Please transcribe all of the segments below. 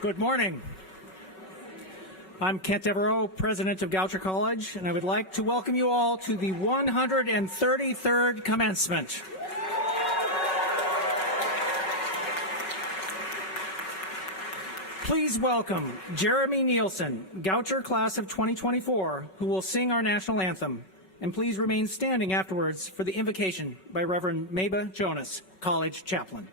Good morning. I'm Kent Devereaux, president of Goucher College, and I would like to welcome you all to the 133rd commencement. Please welcome Jeremy Nielsen, Goucher class of 2024, who will sing our national anthem. And please remain standing afterwards for the invocation by Reverend Maba Jonas, college chaplain.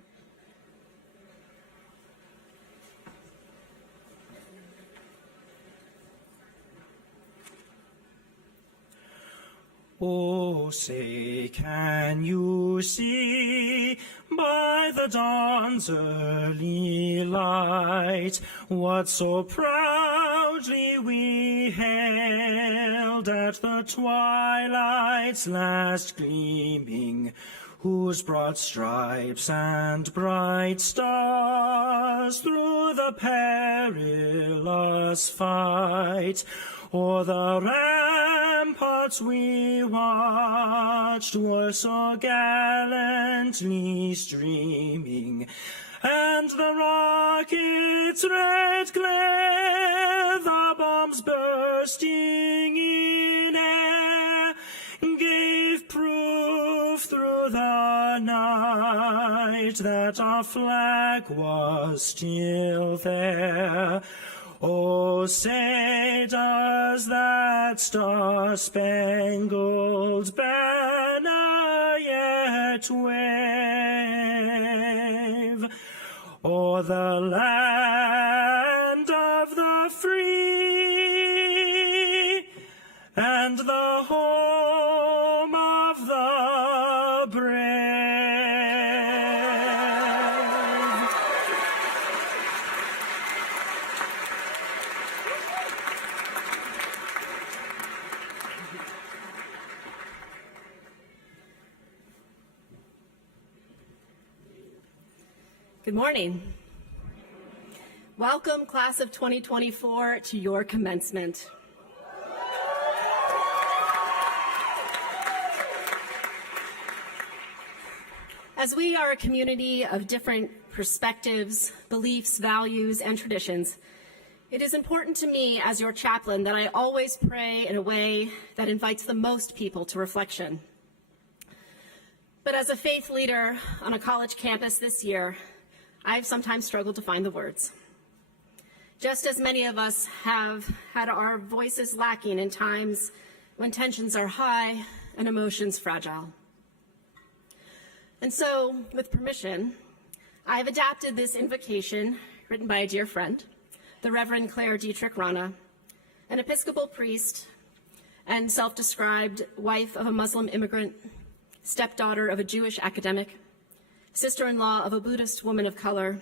Oh, say, can you see by the dawn's early light what so proudly we hailed at the twilight's last gleaming, whose broad stripes and bright stars through the perilous fight o'er the ramparts we watched were so gallantly streaming, and the rocket's red glare, the bombs bursting in air, gave proof through the night that our flag was still there. Oh, say, does that star-spangled banner yet wave o'er the land of the free and the home of the brave? Good morning. Welcome, class of 2024, to your commencement. As we are a community of different perspectives, beliefs, values, and traditions, it is important to me as your chaplain that I always pray in a way that invites the most people to reflection. But as a faith leader on a college campus this year, I've sometimes struggled to find the words. Just as many of us have had our voices lacking in times when tensions are high and emotions fragile. And so, with permission, I've adapted this invocation written by a dear friend, the Reverend Claire Dietrich Rana, an Episcopal priest and self-described wife of a Muslim immigrant, stepdaughter of a Jewish academic, sister-in-law of a Buddhist woman of color,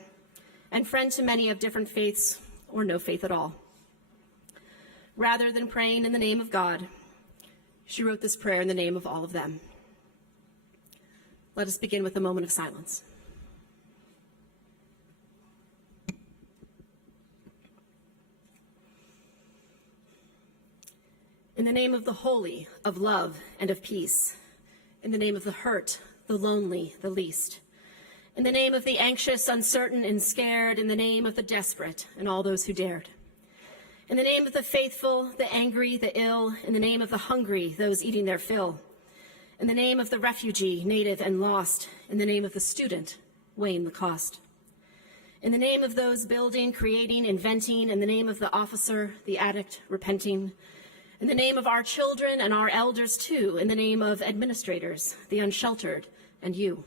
and friend to many of different faiths or no faith at all. Rather than praying in the name of God, she wrote this prayer in the name of all of them. Let us begin with a moment of silence. In the name of the holy, of love, and of peace, in the name of the hurt, the lonely, the least, in the name of the anxious, uncertain, and scared, in the name of the desperate and all those who dared, in the name of the faithful, the angry, the ill, in the name of the hungry, those eating their fill, in the name of the refugee, native and lost, in the name of the student, weighing the cost, in the name of those building, creating, inventing, in the name of the officer, the addict, repenting, in the name of our children and our elders too, in the name of administrators, the unsheltered, and you.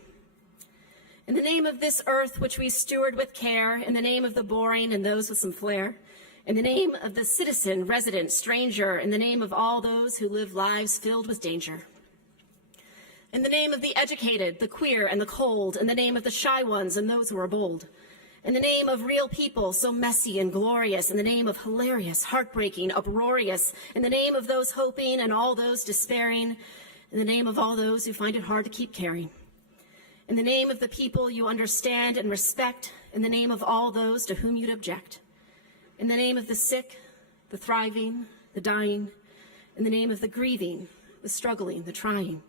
In the name of this earth which we steward with care, in the name of the boring and those with some flair, in the name of the citizen, resident, stranger, in the name of all those who live lives filled with danger. In the name of the educated, the queer, and the cold, in the name of the shy ones and those who are bold. In the name of real people, so messy and glorious, in the name of hilarious, heartbreaking, uproarious, in the name of those hoping and all those despairing, in the name of all those who find it hard to keep caring. In the name of the people you understand and respect, in the name of all those to whom you'd object. In the name of the sick, the thriving, the dying, in the name of the grieving, the struggling, the trying,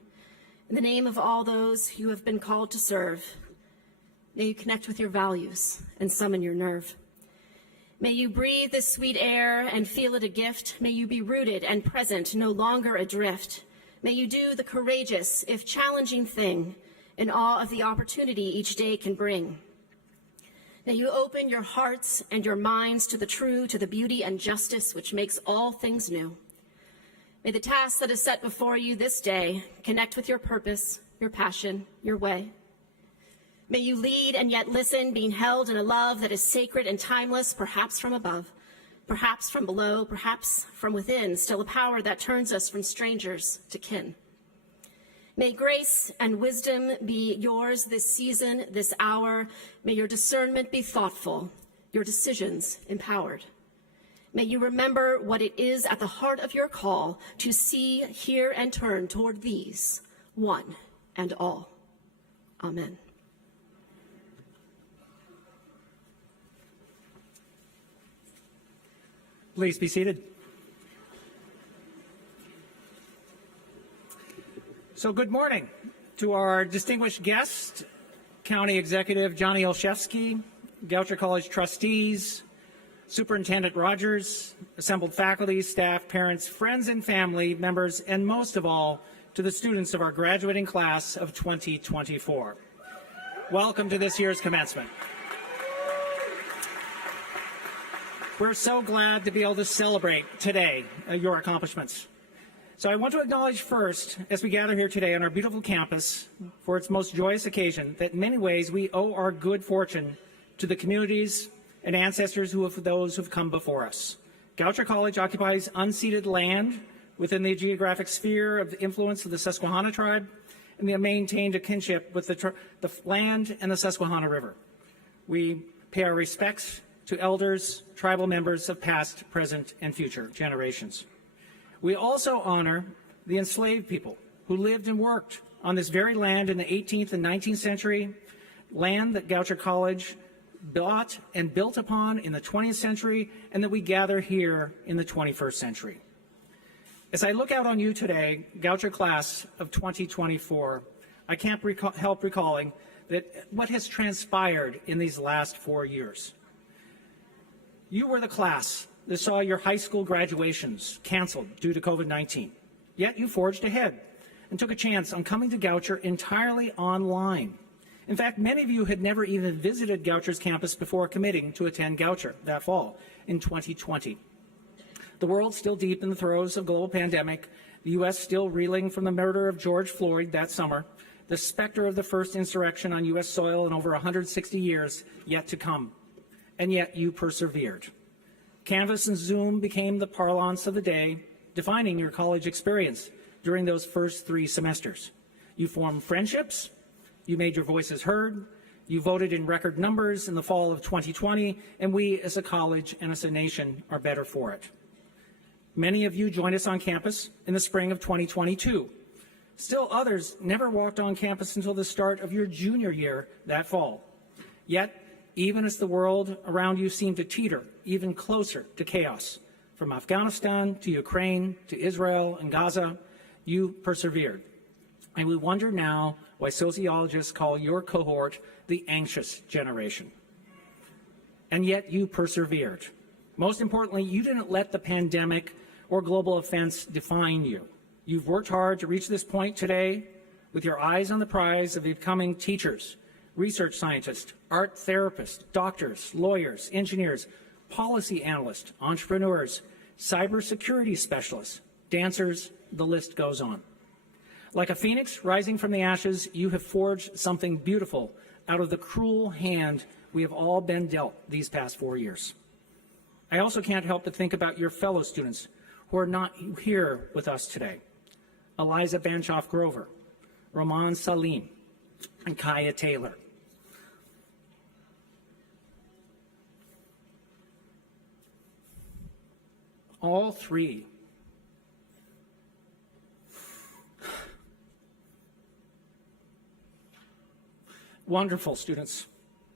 in the name of all those you have been called to serve, may you connect with your values and summon your nerve. May you breathe this sweet air and feel it a gift. May you be rooted and present, no longer adrift. May you do the courageous, if challenging thing, in awe of the opportunity each day can bring. May you open your hearts and your minds to the true, to the beauty and justice which makes all things new. May the task that is set before you this day connect with your purpose, your passion, your way. May you lead and yet listen, being held in a love that is sacred and timeless, perhaps from above, perhaps from below, perhaps from within, still a power that turns us from strangers to kin. May grace and wisdom be yours this season, this hour. May your discernment be thoughtful, your decisions empowered. May you remember what it is at the heart of your call to see, hear, and turn toward these, one and all. Amen. Please be seated. So good morning to our distinguished guest, County Executive Johnny Olszewski, Goucher College trustees, Superintendent Rogers, assembled faculty, staff, parents, friends and family members, and most of all, to the students of our graduating class of 2024. Welcome to this year's commencement. We're so glad to be able to celebrate today your accomplishments. So I want to acknowledge first, as we gather here today on our beautiful campus for its most joyous occasion, that in many ways we owe our good fortune to the communities and ancestors those who've come before us. Goucher College occupies unceded land within the geographic sphere of the influence of the Susquehanna tribe, and they have maintained a kinship with the land and the Susquehanna River. We pay our respects to elders, tribal members of past, present, and future generations. We also honor the enslaved people who lived and worked on this very land in the 18th and 19th century, land that Goucher College bought and built upon in the 20th century, and that we gather here in the 21st century. As I look out on you today, Goucher class of 2024, I can't help recalling that what has transpired in these last 4 years. You were the class that saw your high school graduations canceled due to COVID-19. Yet you forged ahead and took a chance on coming to Goucher entirely online. In fact, many of you had never even visited Goucher's campus before committing to attend Goucher that fall in 2020. The world still deep in the throes of global pandemic, the U.S. still reeling from the murder of George Floyd that summer, the specter of the first insurrection on U.S. soil in over 160 years yet to come. And yet you persevered. Canvas and Zoom became the parlance of the day, defining your college experience during those first 3 semesters. You formed friendships, you made your voices heard, you voted in record numbers in the fall of 2020, and we as a college and as a nation are better for it. Many of you joined us on campus in the spring of 2022. Still others never walked on campus until the start of your junior year that fall. Yet, even as the world around you seemed to teeter even closer to chaos, from Afghanistan to Ukraine to Israel and Gaza, you persevered. And we wonder now why sociologists call your cohort the anxious generation. And yet you persevered. Most importantly, you didn't let the pandemic or global offense define you. You've worked hard to reach this point today with your eyes on the prize of becoming teachers, research scientists, art therapists, doctors, lawyers, engineers, policy analysts, entrepreneurs, cybersecurity specialists, dancers, the list goes on. Like a phoenix rising from the ashes, you have forged something beautiful out of the cruel hand we have all been dealt these past 4 years. I also can't help but think about your fellow students who are not here with us today. Eliza Banchoff Grover, Roman Salim, and Kaya Taylor. All 3 wonderful students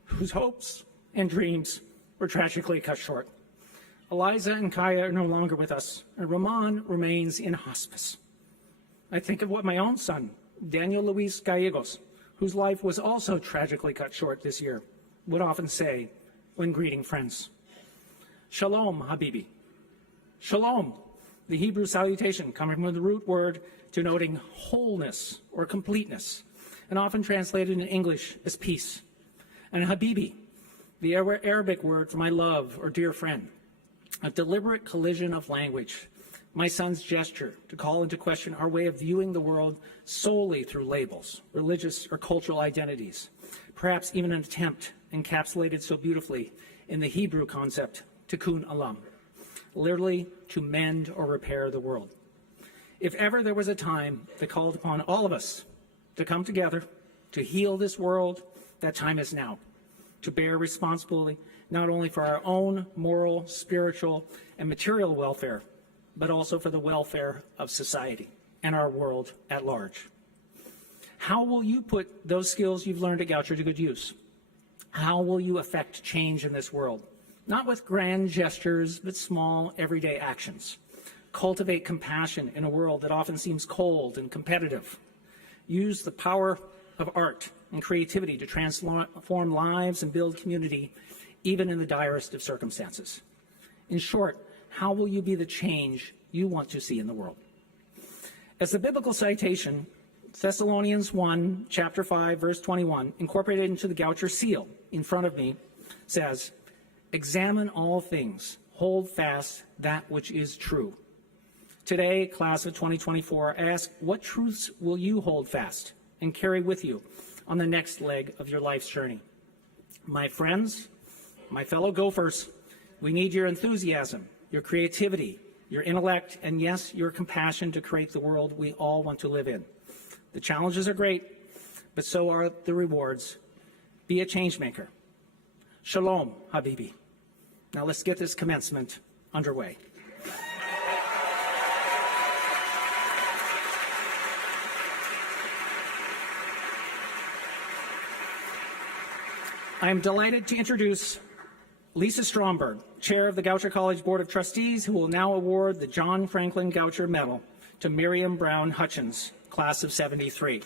whose hopes and dreams were tragically cut short. Eliza and Kaya are no longer with us, and Roman remains in hospice. I think of what my own son, Daniel Luis Gallegos, whose life was also tragically cut short this year, would often say when greeting friends. Shalom, Habibi. Shalom, the Hebrew salutation coming from the root word denoting wholeness or completeness, and often translated in English as peace. And Habibi, the Arabic word for my love or dear friend, a deliberate collision of language, my son's gesture to call into question our way of viewing the world solely through labels, religious or cultural identities, perhaps even an attempt encapsulated so beautifully in the Hebrew concept, tikkun olam, literally to mend or repair the world. If ever there was a time that called upon all of us to come together to heal this world, that time is now, to bear responsibility not only for our own moral, spiritual, and material welfare, but also for the welfare of society and our world at large. How will you put those skills you've learned at Goucher to good use? How will you affect change in this world? Not with grand gestures, but small, everyday actions. Cultivate compassion in a world that often seems cold and competitive. Use the power of art and creativity to transform lives and build community, even in the direst of circumstances. In short, how will you be the change you want to see in the world? As the biblical citation, Thessalonians 1, chapter 5, verse 21, incorporated into the Goucher seal in front of me, says, "Examine all things, hold fast that which is true." Today, class of 2024, I ask, what truths will you hold fast and carry with you on the next leg of your life's journey? My friends, my fellow Gophers, we need your enthusiasm, your creativity, your intellect, and yes, your compassion to create the world we all want to live in. The challenges are great, but so are the rewards. Be a change maker. Shalom, Habibi. Now let's get this commencement underway. I am delighted to introduce Lisa Stromberg, Chair of the Goucher College Board of Trustees, who will now award the John Franklin Goucher Medal to Miriam Brown Hutchins, class of '73.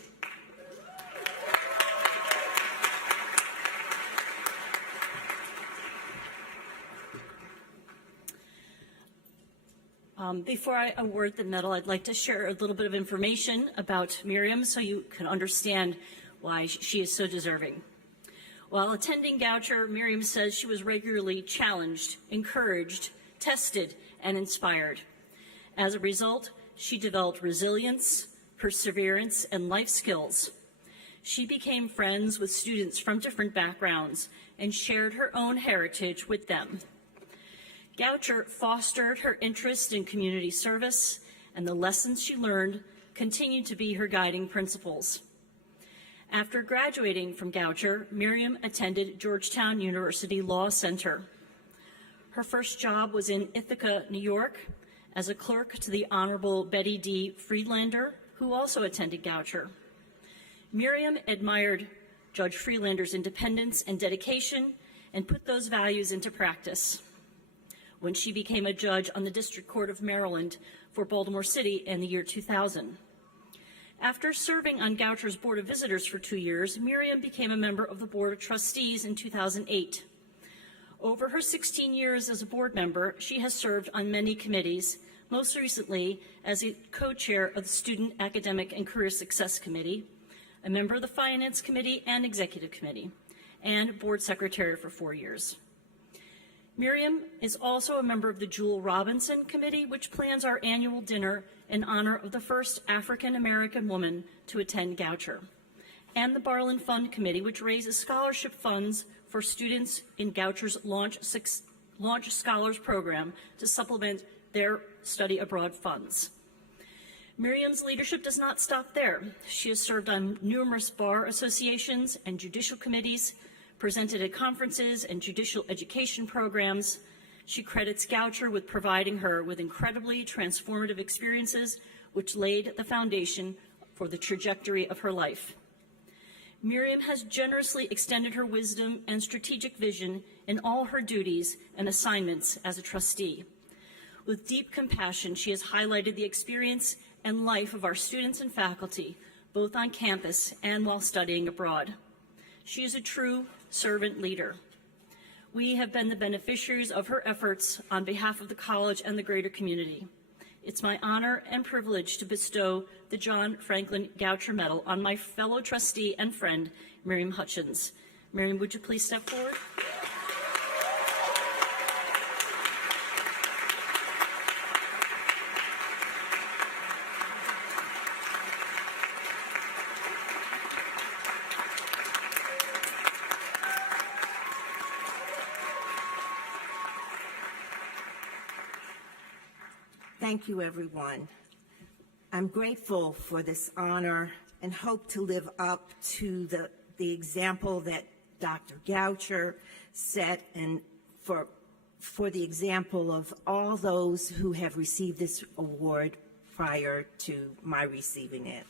Before I award the medal, I'd like to share a little bit of information about Miriam so you can understand why she is so deserving. While attending Goucher, Miriam says she was regularly challenged, encouraged, tested, and inspired. As a result, she developed resilience, perseverance, and life skills. She became friends with students from different backgrounds and shared her own heritage with them. Goucher fostered her interest in community service, and the lessons she learned continued to be her guiding principles. After graduating from Goucher, Miriam attended Georgetown University Law Center. Her first job was in Ithaca, New York, as a clerk to the Honorable Betty D. Friedlander, who also attended Goucher. Miriam admired Judge Friedlander's independence and dedication and put those values into practice when she became a judge on the District Court of Maryland for Baltimore City in the year 2000. After serving on Goucher's Board of Visitors for 2 years, Miriam became a member of the Board of Trustees in 2008. Over her 16 years as a board member, she has served on many committees, most recently as a co-chair of the Student Academic and Career Success Committee, a member of the Finance Committee and Executive Committee, and board secretary for 4 years. Miriam is also a member of the Jewel Robinson Committee, which plans our annual dinner in honor of the first African-American woman to attend Goucher, and the Barlin Fund Committee, which raises scholarship funds for students in Goucher's Launch Scholars Program to supplement their study abroad funds. Miriam's leadership does not stop there. She has served on numerous bar associations and judicial committees, presented at conferences and judicial education programs. She credits Goucher with providing her with incredibly transformative experiences, which laid the foundation for the trajectory of her life. Miriam has generously extended her wisdom and strategic vision in all her duties and assignments as a trustee. With deep compassion, she has highlighted the experience and life of our students and faculty, both on campus and while studying abroad. She is a true servant leader. We have been the beneficiaries of her efforts on behalf of the college and the greater community. It's my honor and privilege to bestow the John Franklin Goucher Medal on my fellow trustee and friend, Miriam Hutchins. Miriam, would you please step forward? Thank you, everyone. I'm grateful for this honor and hope to live up to the example that Dr. Goucher set, and for the example of all those who have received this award prior to my receiving it.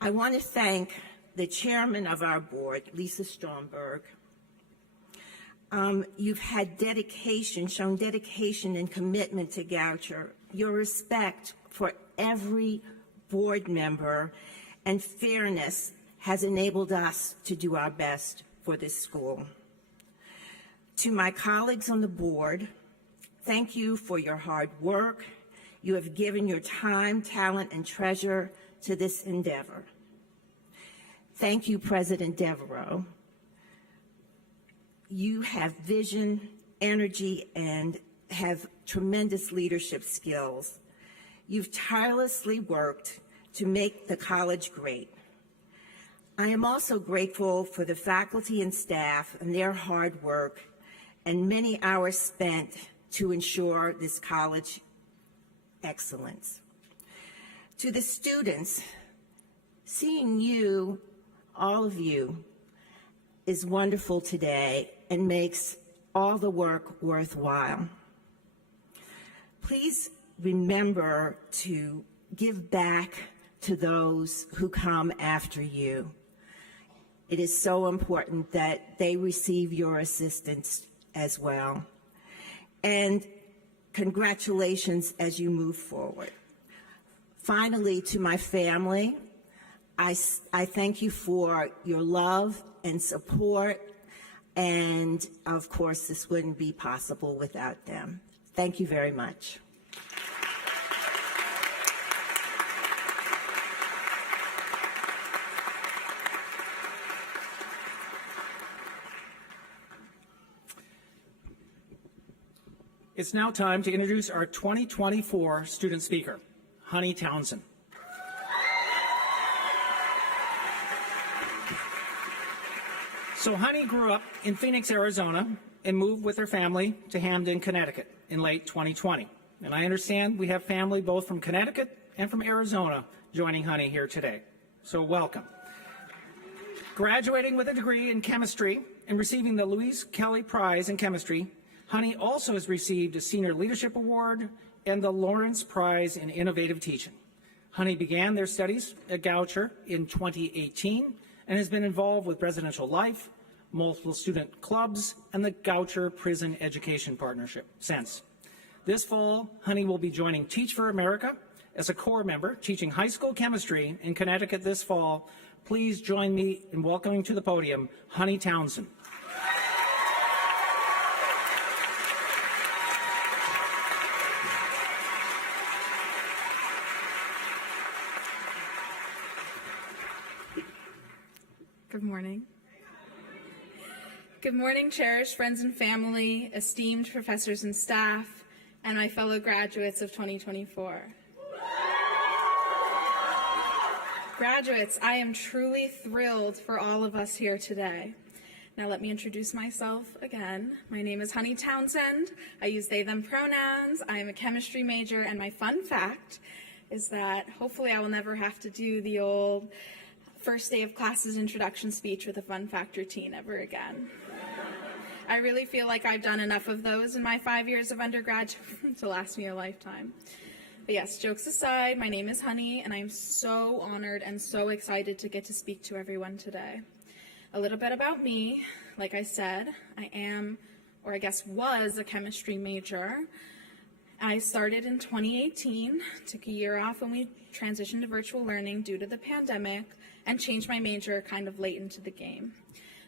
I want to thank the chairman of our board, Lisa Stromberg. You've had shown dedication and commitment to Goucher. Your respect for every board member and fairness has enabled us to do our best for this school. To my colleagues on the board, thank you for your hard work. You have given your time, talent, and treasure to this endeavor. Thank you, President Devereaux. You have vision, energy, and have tremendous leadership skills. You've tirelessly worked to make the college great. I am also grateful for the faculty and staff and their hard work and many hours spent to ensure this college excellence. To the students, seeing you, all of you, is wonderful today and makes all the work worthwhile. Please remember to give back to those who come after you. It is so important that they receive your assistance as well. And congratulations as you move forward. Finally, to my family, I thank you for your love and support, and of course, this wouldn't be possible without them. Thank you very much. It's now time to introduce our 2024 student speaker, Honey Townsend. So Honey grew up in Phoenix, Arizona, and moved with her family to Hamden, Connecticut in late 2020. And I understand we have family both from Connecticut and from Arizona joining Honey here today. So welcome. Graduating with a degree in chemistry and receiving the Louise Kelly Prize in Chemistry, Honey also has received a Senior Leadership Award and the Lawrence Prize in Innovative Teaching. Honey began their studies at Goucher in 2018 and has been involved with residential life, multiple student clubs, and the Goucher Prison Education Partnership since. This fall, Honey will be joining Teach for America as a core member, teaching high school chemistry in Connecticut this fall. Please join me in welcoming to the podium Honey Townsend. Good morning. Good morning, cherished friends and family, esteemed professors and staff, and my fellow graduates of 2024. Graduates, I am truly thrilled for all of us here today. Now let me introduce myself again. My name is Honey Townsend. I use they, them pronouns. I am a chemistry major, and my fun fact is that hopefully I will never have to do the old first day of classes introduction speech with a fun fact routine ever again. I really feel like I've done enough of those in my 5 years of undergrad to last me a lifetime. But yes, jokes aside, my name is Honey, and I'm so honored and so excited to get to speak to everyone today. A little bit about me. Like I said, I am, or I guess was, a chemistry major. I started in 2018, took a year off when we transitioned to virtual learning due to the pandemic, and changed my major kind of late into the game.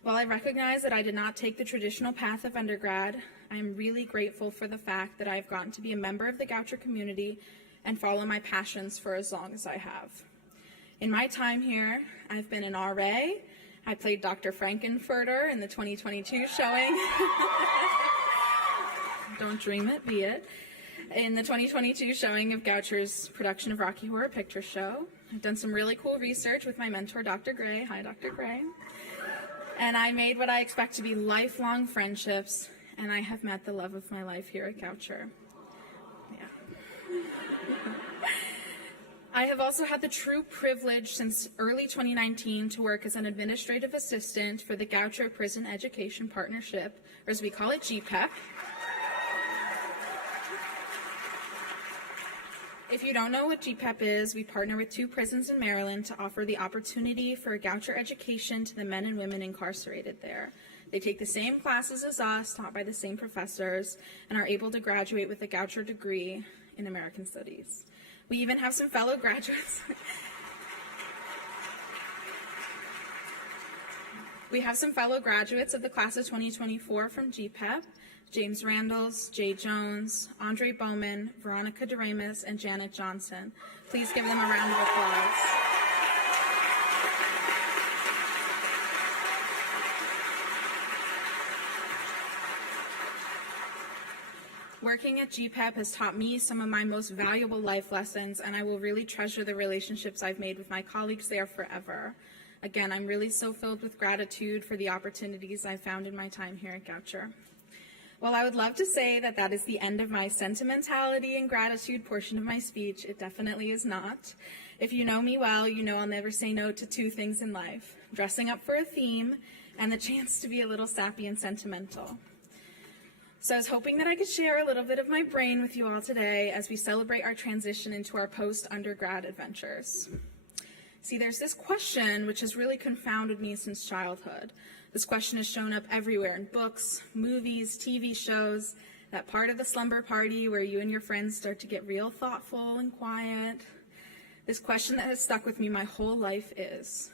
While I recognize that I did not take the traditional path of undergrad, I am really grateful for the fact that I've gotten to be a member of the Goucher community and follow my passions for as long as I have. In my time here, I've been an RA. I played Dr. Frankenfurter in the 2022 showing. Don't dream it, be it. In the 2022 showing of Goucher's production of Rocky Horror Picture Show. I've done some really cool research with my mentor, Dr. Gray. Hi, Dr. Gray. And I made what I expect to be lifelong friendships, and I have met the love of my life here at Goucher. Yeah. I have also had the true privilege since early 2019 to work as an administrative assistant for the Goucher Prison Education Partnership, or as we call it, GPEP. If you don't know what GPEP is, we partner with 2 prisons in Maryland to offer the opportunity for a Goucher education to the men and women incarcerated there. They take the same classes as us, taught by the same professors, and are able to graduate with a Goucher degree in American Studies. We even have some fellow graduates. We have some fellow graduates of the class of 2024 from GPEP. James Randalls, Jay Jones, Andre Bowman, Veronica Doremus, and Janet Johnson. Please give them a round of applause. Working at GPEP has taught me some of my most valuable life lessons, and I will really treasure the relationships I've made with my colleagues there forever. Again, I'm really so filled with gratitude for the opportunities I've found in my time here at Goucher. While I would love to say that that is the end of my sentimentality and gratitude portion of my speech, it definitely is not. If you know me well, you know I'll never say no to 2 things in life: dressing up for a theme and the chance to be a little sappy and sentimental. So I was hoping that I could share a little bit of my brain with you all today as we celebrate our transition into our post-undergrad adventures. See, there's this question which has really confounded me since childhood. This question has shown up everywhere in books, movies, TV shows, that part of the slumber party where you and your friends start to get real thoughtful and quiet. This question that has stuck with me my whole life is,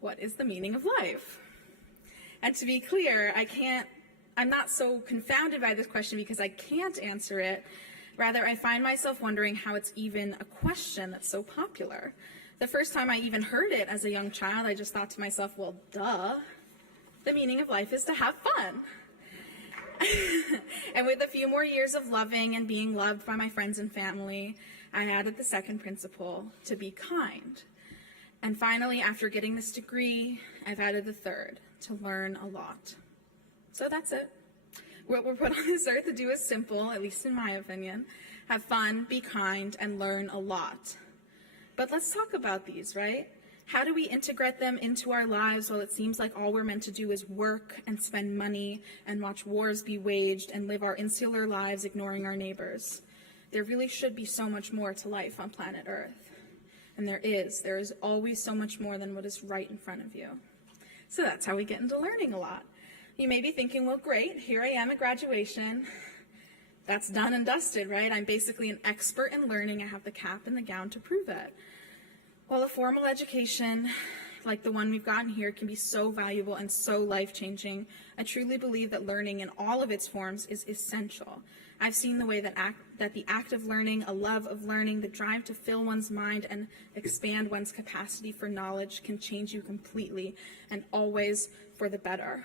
what is the meaning of life? And to be clear, I'm not so confounded by this question because I can't answer it. Rather, I find myself wondering how it's even a question that's so popular. The first time I even heard it as a young child, I just thought to myself, well, duh. The meaning of life is to have fun. And with a few more years of loving and being loved by my friends and family, I added the second principle, to be kind. And finally, after getting this degree, I've added the third, to learn a lot. So that's it. What we're put on this earth to do is simple, at least in my opinion. Have fun, be kind, and learn a lot. But let's talk about these, right? How do we integrate them into our lives while it seems like all we're meant to do is work and spend money and watch wars be waged and live our insular lives ignoring our neighbors? There really should be so much more to life on planet Earth. And there is always so much more than what is right in front of you. So that's how we get into learning a lot. You may be thinking, well, great, here I am at graduation. That's done and dusted, right? I'm basically an expert in learning. I have the cap and the gown to prove it. Well, a formal education like the one we've gotten here can be so valuable and so life-changing. I truly believe that learning in all of its forms is essential. I've seen the way that the act of learning, a love of learning, the drive to fill one's mind and expand one's capacity for knowledge can change you completely, and always for the better.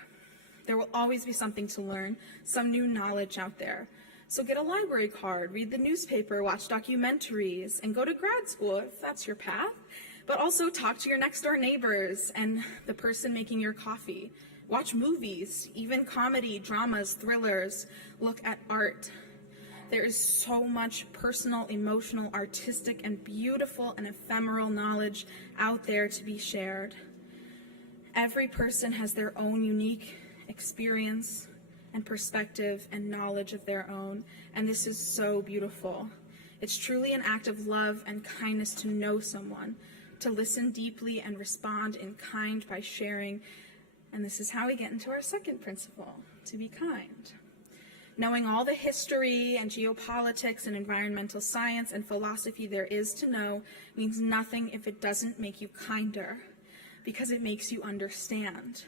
There will always be something to learn, some new knowledge out there. So get a library card, read the newspaper, watch documentaries, and go to grad school if that's your path. But also talk to your next door neighbors and the person making your coffee. Watch movies, even comedy, dramas, thrillers. Look at art. There is so much personal, emotional, artistic, and beautiful and ephemeral knowledge out there to be shared. Every person has their own unique experience and perspective and knowledge of their own, and this is so beautiful. It's truly an act of love and kindness to know someone, to listen deeply and respond in kind by sharing, and this is how we get into our second principle, to be kind. Knowing all the history and geopolitics and environmental science and philosophy there is to know means nothing if it doesn't make you kinder, because it makes you understand.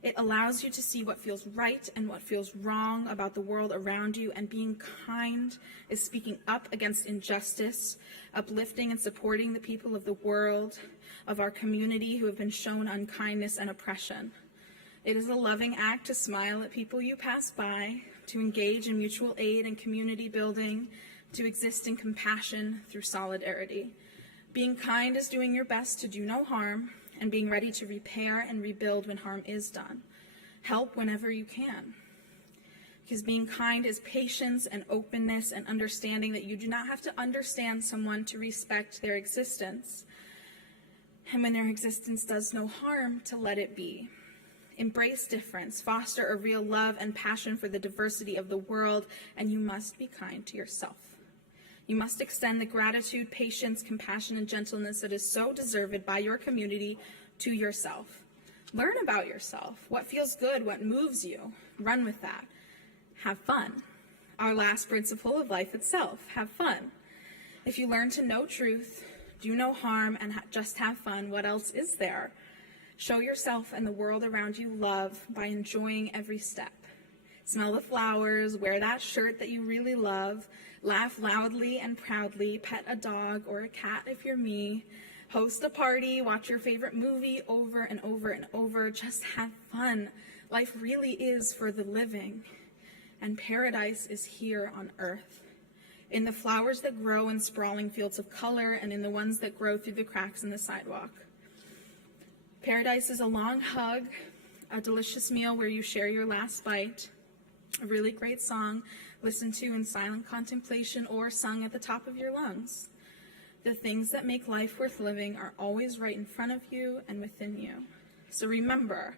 It allows you to see what feels right and what feels wrong about the world around you, and being kind is speaking up against injustice, uplifting and supporting the people of the world, of our community who have been shown unkindness and oppression. It is a loving act to smile at people you pass by, to engage in mutual aid and community building, to exist in compassion through solidarity. Being kind is doing your best to do no harm, and being ready to repair and rebuild when harm is done. Help whenever you can. Because being kind is patience and openness and understanding that you do not have to understand someone to respect their existence. And when their existence does no harm, to let it be. Embrace difference, foster a real love and passion for the diversity of the world, and you must be kind to yourself. You must extend the gratitude, patience, compassion, and gentleness that is so deserved by your community to yourself. Learn about yourself. What feels good? What moves you? Run with that. Have fun. Our last principle of life itself. Have fun. If you learn to know truth, do no harm, and just have fun, what else is there? Show yourself and the world around you love by enjoying every step. Smell the flowers, wear that shirt that you really love, laugh loudly and proudly, pet a dog or a cat if you're me, host a party, watch your favorite movie over and over and over, just have fun. Life really is for the living, and paradise is here on earth. In the flowers that grow in sprawling fields of color, and in the ones that grow through the cracks in the sidewalk. Paradise is a long hug, a delicious meal where you share your last bite, a really great song listened to in silent contemplation or sung at the top of your lungs. The things that make life worth living are always right in front of you and within you. So remember,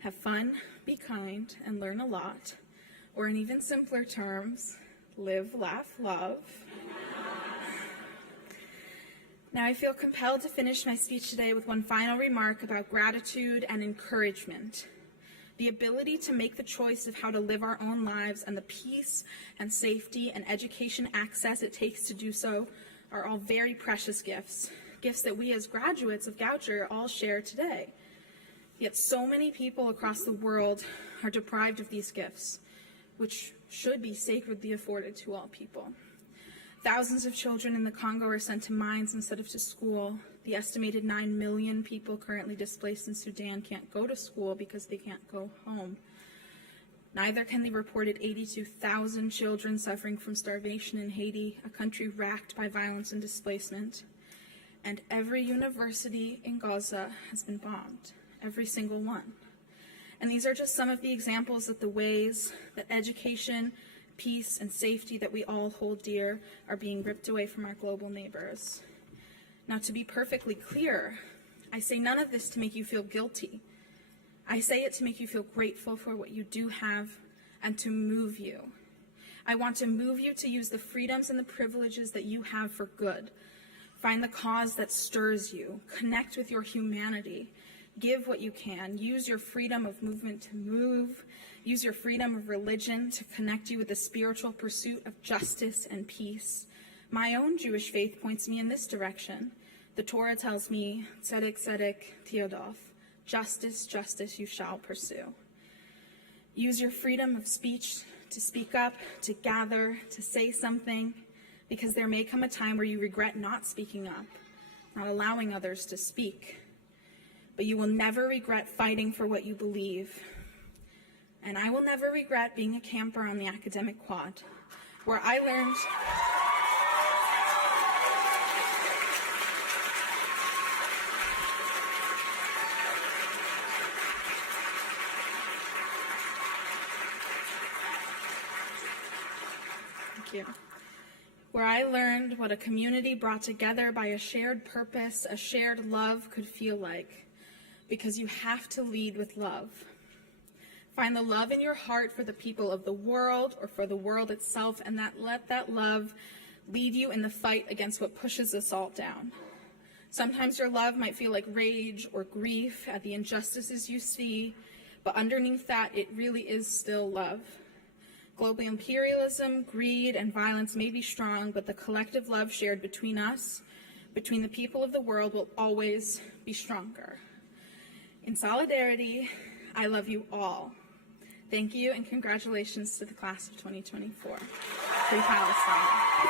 have fun, be kind, and learn a lot. Or in even simpler terms, live, laugh, love. Now I feel compelled to finish my speech today with one final remark about gratitude and encouragement. The ability to make the choice of how to live our own lives, and the peace and safety and education access it takes to do so are all very precious gifts, gifts that we as graduates of Goucher all share today. Yet so many people across the world are deprived of these gifts, which should be sacredly afforded to all people. Thousands of children in the Congo are sent to mines instead of to school. The estimated 9 million people currently displaced in Sudan can't go to school because they can't go home. Neither can the reported 82,000 children suffering from starvation in Haiti, a country racked by violence and displacement. And every university in Gaza has been bombed, every single one. And these are just some of the examples of the ways that education, peace, and safety that we all hold dear are being ripped away from our global neighbors. Now, to be perfectly clear, I say none of this to make you feel guilty. I say it to make you feel grateful for what you do have and to move you. I want to move you to use the freedoms and the privileges that you have for good. Find the cause that stirs you. Connect with your humanity. Give what you can. Use your freedom of movement to move. Use your freedom of religion to connect you with the spiritual pursuit of justice and peace. My own Jewish faith points me in this direction. The Torah tells me, tzedek, tzedek, tiyodov, justice, justice you shall pursue. Use your freedom of speech to speak up, to gather, to say something, because there may come a time where you regret not speaking up, not allowing others to speak. But you will never regret fighting for what you believe. And I will never regret being a camper on the academic quad, where I learned what a community brought together by a shared purpose, a shared love could feel like, because you have to lead with love. Find the love in your heart for the people of the world or for the world itself, and let that love lead you in the fight against what pushes us all down. Sometimes your love might feel like rage or grief at the injustices you see, but underneath that, it really is still love. Global imperialism, greed, and violence may be strong, but the collective love shared between us, between the people of the world, will always be stronger. In solidarity, I love you all. Thank you and congratulations to the class of 2024. Free Palestine.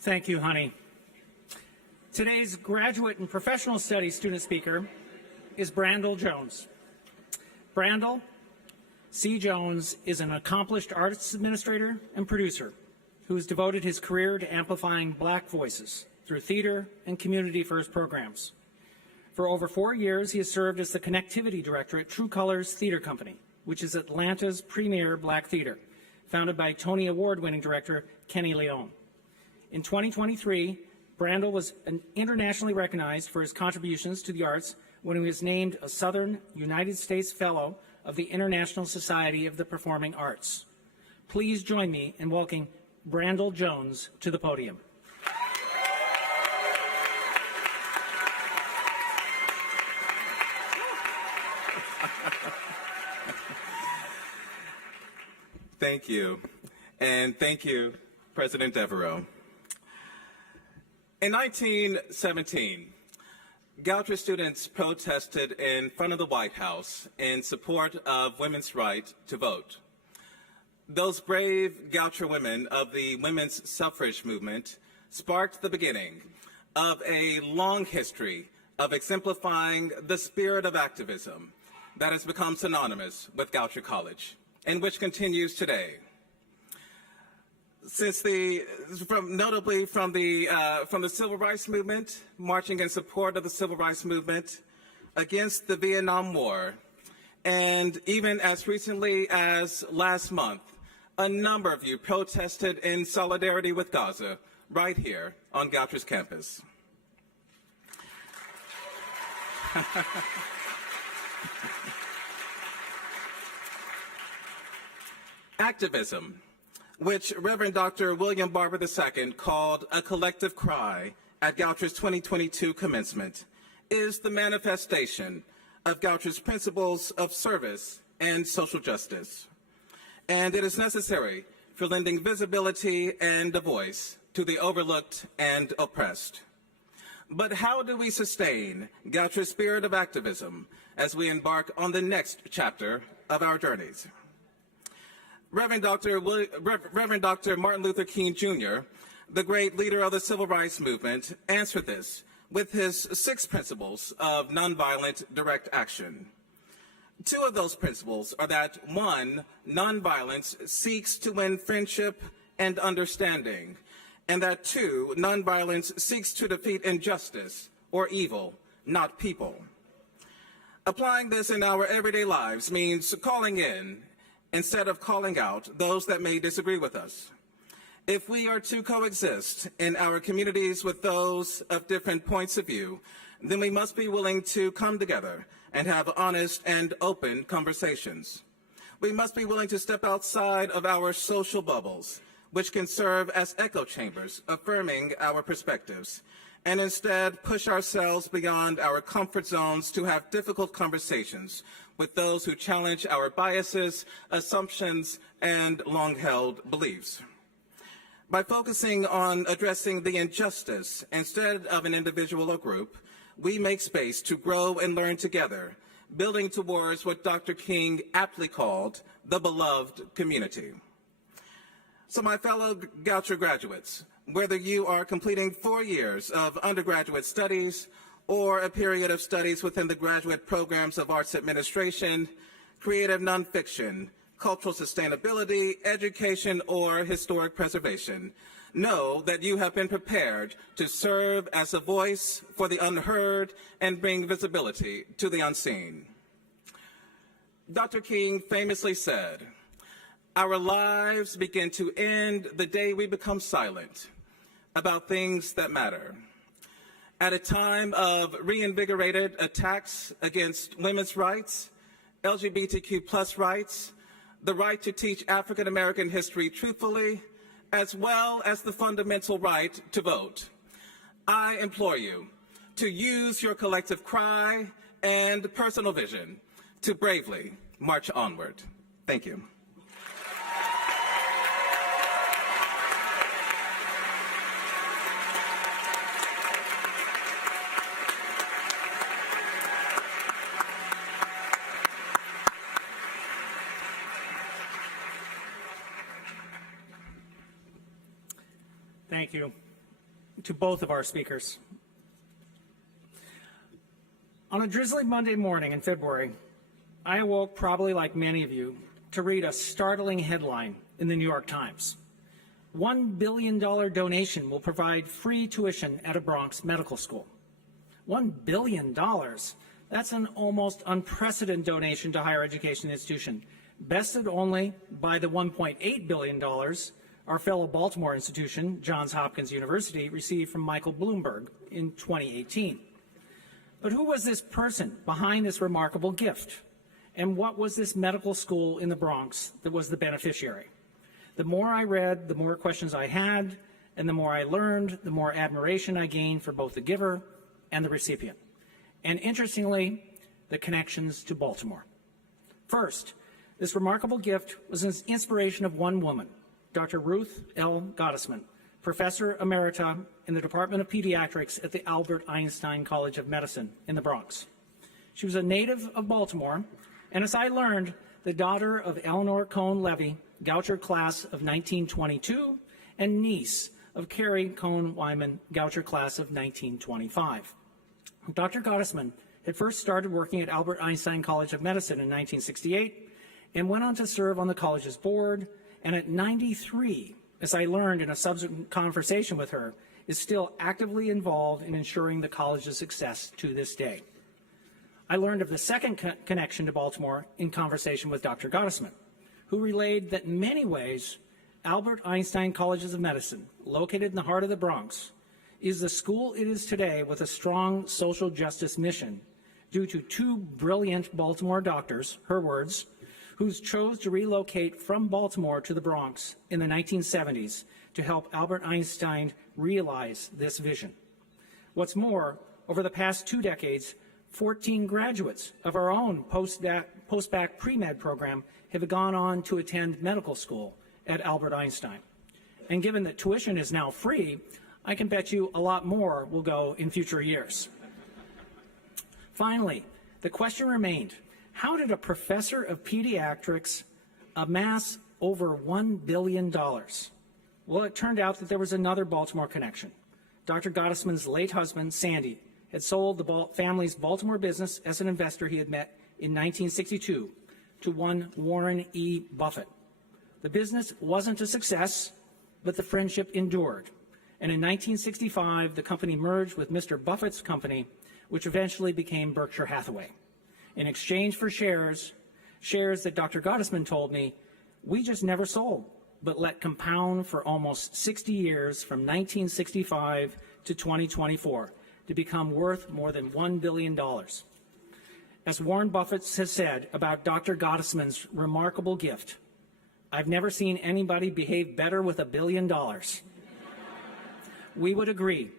Thank you, honey. Today's graduate and professional studies student speaker is Brandel Jones. Brandel C. Jones is an accomplished arts administrator and producer who has devoted his career to amplifying Black voices through theater and community-first programs. For over 4 years, he has served as the connectivity director at True Colors Theater Company, which is Atlanta's premier Black theater, founded by Tony Award-winning director Kenny Leon. In 2023, Brandel was internationally recognized for his contributions to the arts when he was named a Southern United States Fellow of the International Society of the Performing Arts. Please join me in welcoming Brandel Jones to the podium. Thank you, and thank you, President Devereaux. In 1917, Goucher students protested in front of the White House in support of women's right to vote. Those brave Goucher women of the women's suffrage movement sparked the beginning of a long history of exemplifying the spirit of activism that has become synonymous with Goucher College, and which continues today. Notably from the Civil Rights Movement, marching in support of the Civil Rights Movement, against the Vietnam War, and even as recently as last month, a number of you protested in solidarity with Gaza right here on Goucher's campus. Activism, which Reverend Dr. William Barber II called a collective cry at Goucher's 2022 commencement, is the manifestation of Goucher's principles of service and social justice. And it is necessary for lending visibility and a voice to the overlooked and oppressed. But how do we sustain Goucher's spirit of activism as we embark on the next chapter of our journeys? Reverend Dr. Martin Luther King Jr., the great leader of the Civil Rights Movement, answered this with his 6 principles of nonviolent direct action. 2 of those principles are that 1, nonviolence seeks to win friendship and understanding, and that 2, nonviolence seeks to defeat injustice or evil, not people. Applying this in our everyday lives means calling in instead of calling out those that may disagree with us. If we are to coexist in our communities with those of different points of view, then we must be willing to come together and have honest and open conversations. We must be willing to step outside of our social bubbles, which can serve as echo chambers affirming our perspectives, and instead push ourselves beyond our comfort zones to have difficult conversations with those who challenge our biases, assumptions, and long-held beliefs. By focusing on addressing the injustice instead of an individual or group, we make space to grow and learn together, building towards what Dr. King aptly called the beloved community. So my fellow Goucher graduates, whether you are completing 4 years of undergraduate studies or a period of studies within the graduate programs of arts administration, creative nonfiction, cultural sustainability, education, or historic preservation, know that you have been prepared to serve as a voice for the unheard and bring visibility to the unseen. Dr. King famously said, "Our lives begin to end the day we become silent about things that matter." At a time of reinvigorated attacks against women's rights LGBTQ+ rights, the right to teach African American history truthfully, as well as the fundamental right to vote. I implore you to use your collective cry and personal vision to bravely march onward. Thank you. Thank you to both of our speakers. On a drizzly Monday morning in February, I awoke, probably like many of you, to read a startling headline in the New York Times. $1 billion donation will provide free tuition at a Bronx medical school. $1 billion? That's an almost unprecedented donation to higher education institution, bested only by the $1.8 billion our fellow Baltimore institution, Johns Hopkins University, received from Michael Bloomberg in 2018. But who was this person behind this remarkable gift? And what was this medical school in the Bronx that was the beneficiary? The more I read, the more questions I had, and the more I learned, the more admiration I gained for both the giver and the recipient. And interestingly, the connections to Baltimore. First, this remarkable gift was an inspiration of one woman, Dr. Ruth L. Gottesman, Professor Emerita in the Department of Pediatrics at the Albert Einstein College of Medicine in the Bronx. She was a native of Baltimore, and as I learned, the daughter of Eleanor Cohn Levy, Goucher class of 1922, and niece of Carrie Cohn Wyman, Goucher class of 1925. Dr. Gottesman had first started working at Albert Einstein College of Medicine in 1968 and went on to serve on the college's board, and at 93, as I learned in a subsequent conversation with her, is still actively involved in ensuring the college's success to this day. I learned of the second connection to Baltimore in conversation with Dr. Gottesman, who relayed that in many ways, Albert Einstein Colleges of Medicine, located in the heart of the Bronx, is the school it is today with a strong social justice mission due to two brilliant Baltimore doctors, her words, who chose to relocate from Baltimore to the Bronx in the 1970s to help Albert Einstein realize this vision. What's more, over the past 2 decades, 14 graduates of our own post-bac pre-med program have gone on to attend medical school at Albert Einstein. And given that tuition is now free, I can bet you a lot more will go in future years. Finally, the question remained, how did a professor of pediatrics amass over $1 billion? Well, it turned out that there was another Baltimore connection. Dr. Gottesman's late husband, Sandy, had sold the family's Baltimore business as an investor he had met in 1962 to one Warren E. Buffett. The business wasn't a success, but the friendship endured. And in 1965, the company merged with Mr. Buffett's company, which eventually became Berkshire Hathaway. In exchange for shares that Dr. Gottesman told me, we just never sold, but let compound for almost 60 years from 1965 to 2024 to become worth more than $1 billion. As Warren Buffett has said about Dr. Gottesman's remarkable gift, I've never seen anybody behave better with $1 billion. We would agree.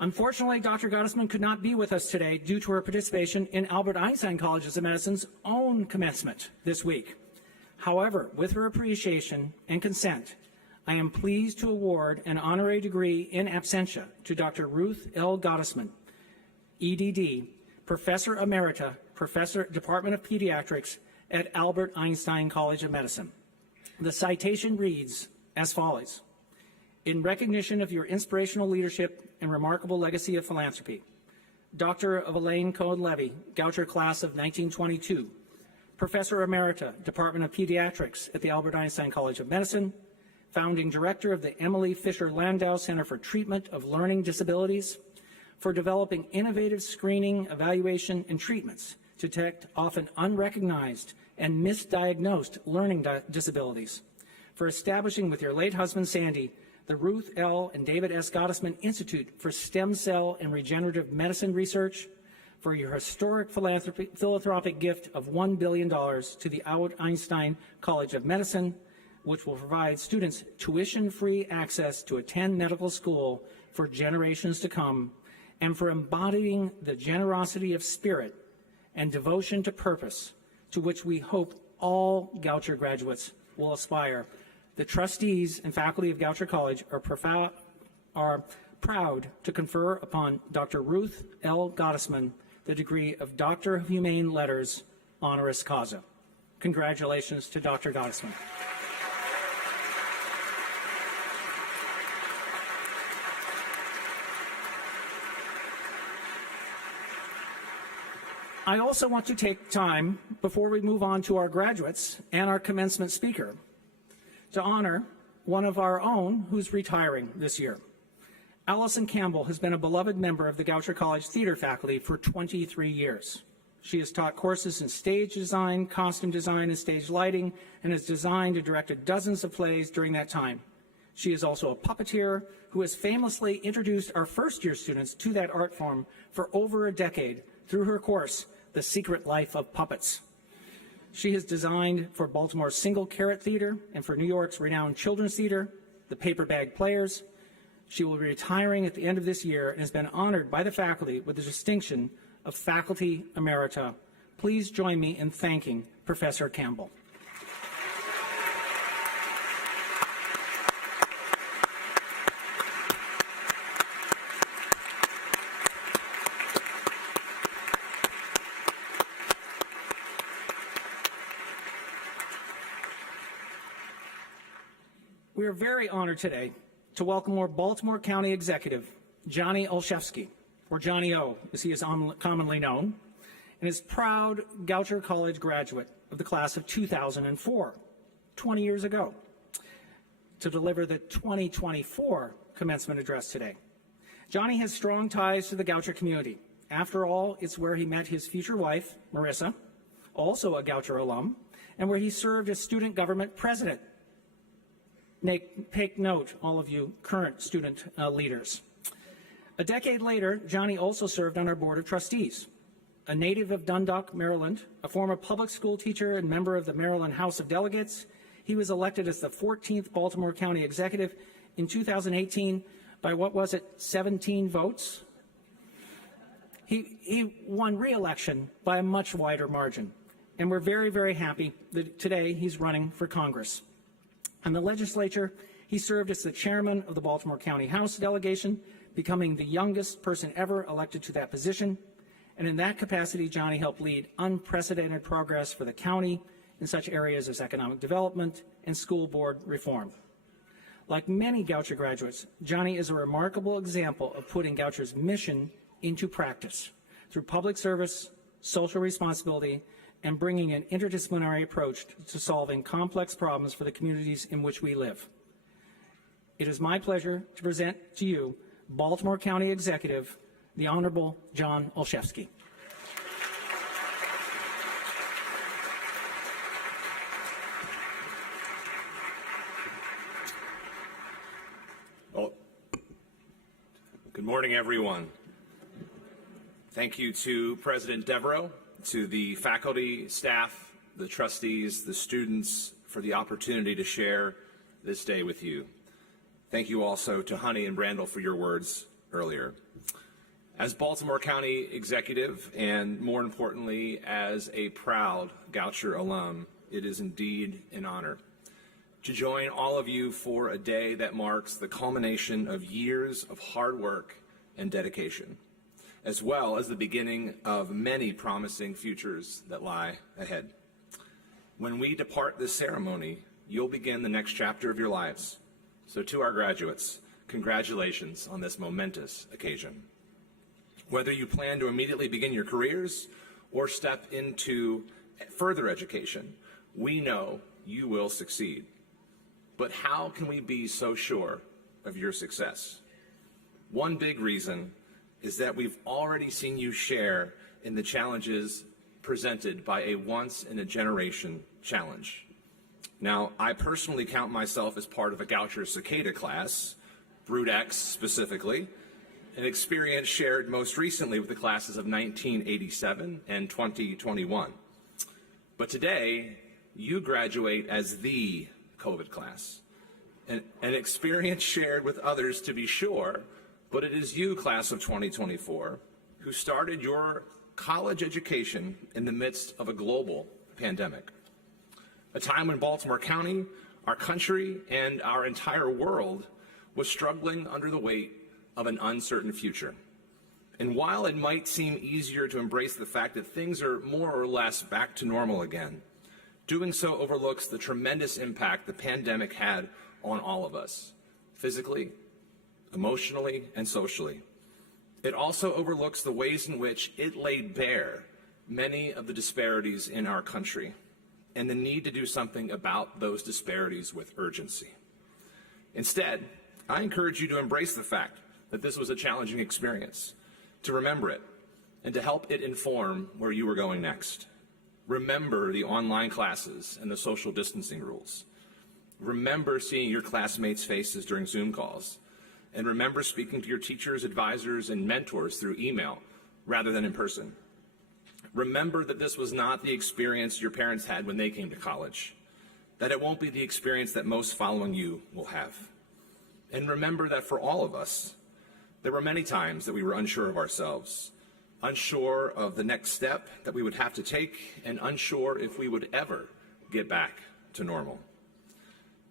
Unfortunately, Dr. Gottesman could not be with us today due to her participation in Albert Einstein Colleges of Medicine's own commencement this week. However, with her appreciation and consent, I am pleased to award an honorary degree in absentia to Dr. Ruth L. Gottesman, EDD, Professor Emerita, Professor, Department of Pediatrics at Albert Einstein College of Medicine. The citation reads as follows. In recognition of your inspirational leadership and remarkable legacy of philanthropy, Dr. Elaine Cohn-Levy, Goucher class of 1922, Professor Emerita, Department of Pediatrics at the Albert Einstein College of Medicine, founding director of the Emily Fisher Landau Center for Treatment of Learning Disabilities, for developing innovative screening, evaluation, and treatments to detect often unrecognized and misdiagnosed learning disabilities, for establishing with your late husband, Sandy, the Ruth L. and David S. Gottesman Institute for Stem Cell and Regenerative Medicine Research, for your historic philanthropic gift of $1 billion to the Albert Einstein College of Medicine, which will provide students tuition-free access to attend medical school for generations to come, and for embodying the generosity of spirit and devotion to purpose to which we hope all Goucher graduates will aspire. The trustees and faculty of Goucher College are proud to confer upon Dr. Ruth L. Gottesman the degree of Doctor of Humane Letters, honoris causa. Congratulations to Dr. Gottesman. I also want to take time before we move on to our graduates and our commencement speaker to honor one of our own who's retiring this year. Allison Campbell has been a beloved member of the Goucher College theater faculty for 23 years. She has taught courses in stage design, costume design, and stage lighting, and has designed and directed dozens of plays during that time. She is also a puppeteer who has famously introduced our first-year students to that art form for over a decade through her course, The Secret Life of Puppets. She has designed for Baltimore's Single Carrot Theater and for New York's renowned children's theater, the Paper Bag Players. She will be retiring at the end of this year and has been honored by the faculty with the distinction of Faculty Emerita. Please join me in thanking Professor Campbell. We are very honored today to welcome our Baltimore County Executive, Johnny Olszewski, or Johnny O, as he is commonly known, and is proud Goucher College graduate of the class of 2004, 20 years ago, to deliver the 2024 commencement address today. Johnny has strong ties to the Goucher community. After all, it's where he met his future wife, Marissa, also a Goucher alum, and where he served as student government president. Take note, all of you current student leaders. A decade later, Johnny also served on our board of trustees. A native of Dundalk, Maryland, a former public school teacher and member of the Maryland House of Delegates, he was elected as the 14th Baltimore County Executive in 2018 by, 17 votes? He won re-election by a much wider margin. And we're very, very happy that today he's running for Congress. In the legislature, he served as the chairman of the Baltimore County House delegation, becoming the youngest person ever elected to that position. And in that capacity, Johnny helped lead unprecedented progress for the county in such areas as economic development and school board reform. Like many Goucher graduates, Johnny is a remarkable example of putting Goucher's mission into practice through public service, social responsibility, and bringing an interdisciplinary approach to solving complex problems for the communities in which we live. It is my pleasure to present to you Baltimore County Executive, the Honorable John Olszewski. Well, good morning, everyone. Thank you to President Devereaux, to the faculty, staff, the trustees, the students for the opportunity to share this day with you. Thank you also to Honey and Brandel for your words earlier. As Baltimore County Executive, and more importantly, as a proud Goucher alum, it is indeed an honor to join all of you for a day that marks the culmination of years of hard work and dedication, as well as the beginning of many promising futures that lie ahead. When we depart this ceremony, you'll begin the next chapter of your lives. So to our graduates, congratulations on this momentous occasion. Whether you plan to immediately begin your careers or step into further education, we know you will succeed. But how can we be so sure of your success? One big reason is that we've already seen you share in the challenges presented by a once-in-a-generation challenge. Now, I personally count myself as part of a Goucher Cicada class, Brood X specifically, an experience shared most recently with the classes of 1987 and 2021. But today, you graduate as the COVID class. An experience shared with others, to be sure, but it is you, class of 2024, who started your college education in the midst of a global pandemic. A time when Baltimore County, our country, and our entire world was struggling under the weight of an uncertain future. And while it might seem easier to embrace the fact that things are more or less back to normal again, doing so overlooks the tremendous impact the pandemic had on all of us, physically, emotionally, and socially. It also overlooks the ways in which it laid bare many of the disparities in our country and the need to do something about those disparities with urgency. Instead, I encourage you to embrace the fact that this was a challenging experience, to remember it, and to help it inform where you are going next. Remember the online classes and the social distancing rules. Remember seeing your classmates' faces during Zoom calls. And remember speaking to your teachers, advisors, and mentors through email rather than in person. Remember that this was not the experience your parents had when they came to college, that it won't be the experience that most following you will have. And remember that for all of us, there were many times that we were unsure of ourselves, unsure of the next step that we would have to take, and unsure if we would ever get back to normal.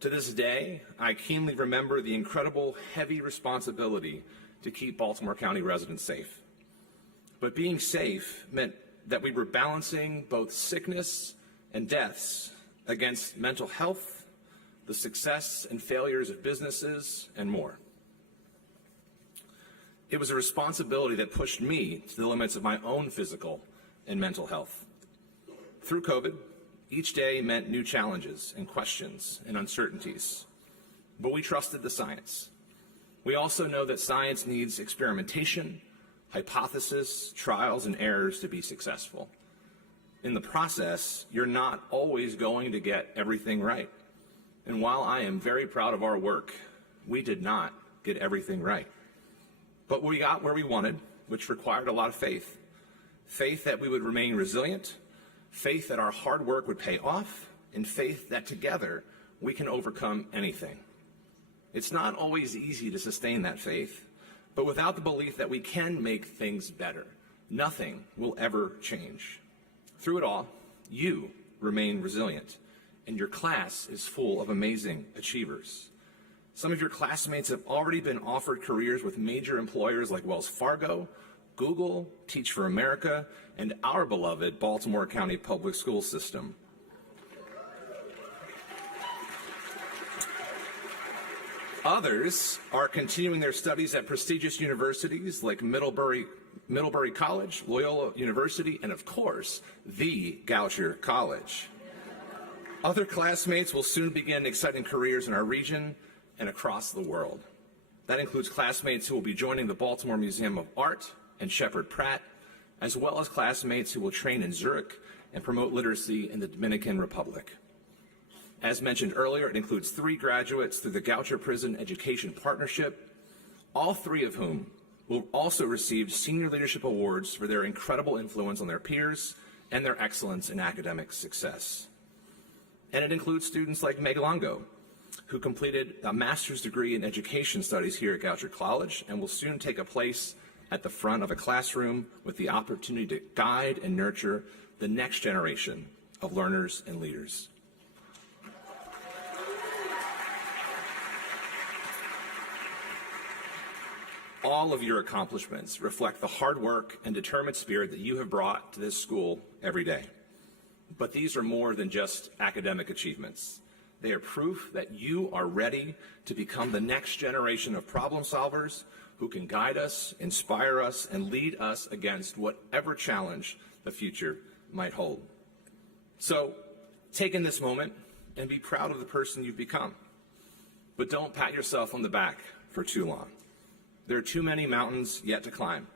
To this day, I keenly remember the incredible heavy responsibility to keep Baltimore County residents safe. But being safe meant that we were balancing both sickness and deaths against mental health, the success and failures of businesses, and more. It was a responsibility that pushed me to the limits of my own physical and mental health. Through COVID, each day meant new challenges and questions and uncertainties, but we trusted the science. We also know that science needs experimentation, hypothesis, trials, and errors to be successful. In the process, you're not always going to get everything right. And while I am very proud of our work, we did not get everything right. But we got where we wanted, which required a lot of faith. Faith that we would remain resilient, faith that our hard work would pay off, and faith that together we can overcome anything. It's not always easy to sustain that faith, but without the belief that we can make things better, nothing will ever change. Through it all, you remain resilient, and your class is full of amazing achievers. Some of your classmates have already been offered careers with major employers like Wells Fargo, Google, Teach for America, and our beloved Baltimore County Public School System. Others are continuing their studies at prestigious universities like Middlebury College, Loyola University, and of course, the Goucher College. Other classmates will soon begin exciting careers in our region and across the world. That includes classmates who will be joining the Baltimore Museum of Art and Shepherd Pratt, as well as classmates who will train in Zurich and promote literacy in the Dominican Republic. As mentioned earlier, it includes 3 graduates through the Goucher Prison Education Partnership, all 3 of whom will also receive senior leadership awards for their incredible influence on their peers and their excellence in academic success. And it includes students like Meg Longo, who completed a master's degree in education studies here at Goucher College and will soon take a place at the front of a classroom with the opportunity to guide and nurture the next generation of learners and leaders. All of your accomplishments reflect the hard work and determined spirit that you have brought to this school every day. But these are more than just academic achievements. They are proof that you are ready to become the next generation of problem solvers who can guide us, inspire us, and lead us against whatever challenge the future might hold. So take in this moment and be proud of the person you've become. But don't pat yourself on the back for too long. There are too many mountains yet to climb,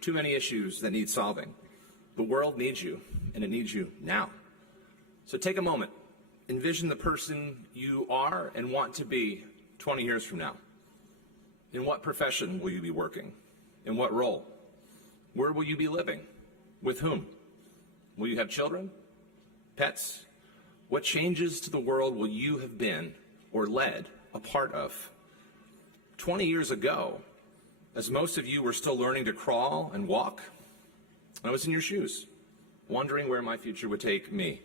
too many issues that need solving. The world needs you, and it needs you now. So take a moment. Envision the person you are and want to be 20 years from now. In what profession will you be working? In what role? Where will you be living? With whom? Will you have children? Pets? What changes to the world will you have been or led a part of? 20 years ago, as most of you were still learning to crawl and walk, I was in your shoes, wondering where my future would take me.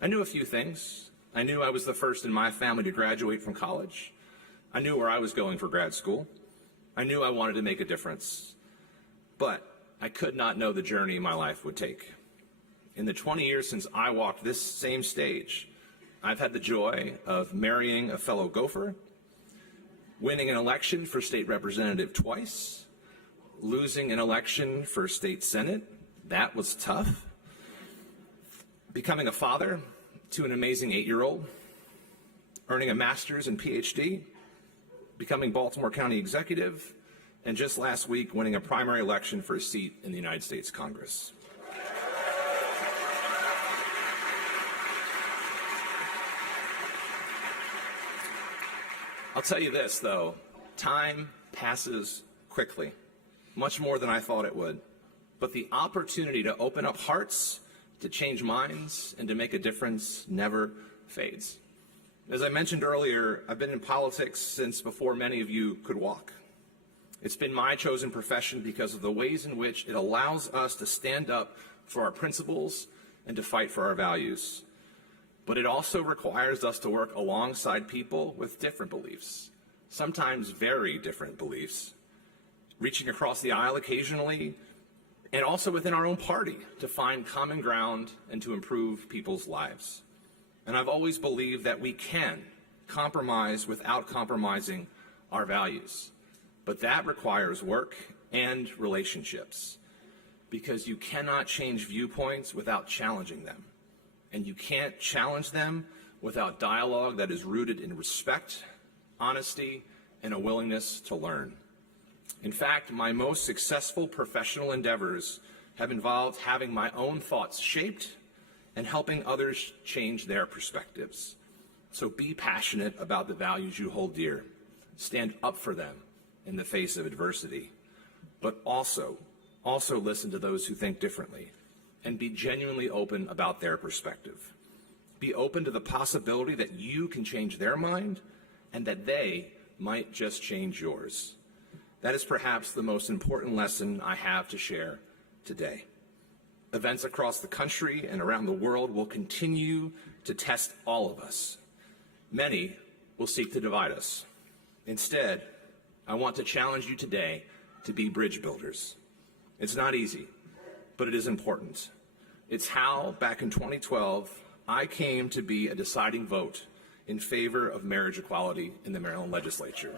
I knew a few things. I knew I was the first in my family to graduate from college. I knew where I was going for grad school. I knew I wanted to make a difference. But I could not know the journey my life would take. In the 20 years since I walked this same stage, I've had the joy of marrying a fellow Gopher, winning an election for state representative twice, losing an election for state senate. That was tough. Becoming a father to an amazing 8-year-old, earning a master's and PhD, becoming Baltimore County executive, and just last week winning a primary election for a seat in the United States Congress. I'll tell you this, though, time passes quickly, much more than I thought it would. But the opportunity to open up hearts, to change minds, and to make a difference never fades. As I mentioned earlier, I've been in politics since before many of you could walk. It's been my chosen profession because of the ways in which it allows us to stand up for our principles and to fight for our values. But it also requires us to work alongside people with different beliefs, sometimes very different beliefs, reaching across the aisle occasionally, and also within our own party to find common ground and to improve people's lives. And I've always believed that we can compromise without compromising our values. But that requires work and relationships, because you cannot change viewpoints without challenging them. And you can't challenge them without dialogue that is rooted in respect, honesty, and a willingness to learn. In fact, my most successful professional endeavors have involved having my own thoughts shaped and helping others change their perspectives. So be passionate about the values you hold dear. Stand up for them in the face of adversity. But also listen to those who think differently and be genuinely open about their perspective. Be open to the possibility that you can change their mind and that they might just change yours. That is perhaps the most important lesson I have to share today. Events across the country and around the world will continue to test all of us. Many will seek to divide us. Instead, I want to challenge you today to be bridge builders. It's not easy, but it is important. It's how, back in 2012, I came to be a deciding vote in favor of marriage equality in the Maryland legislature.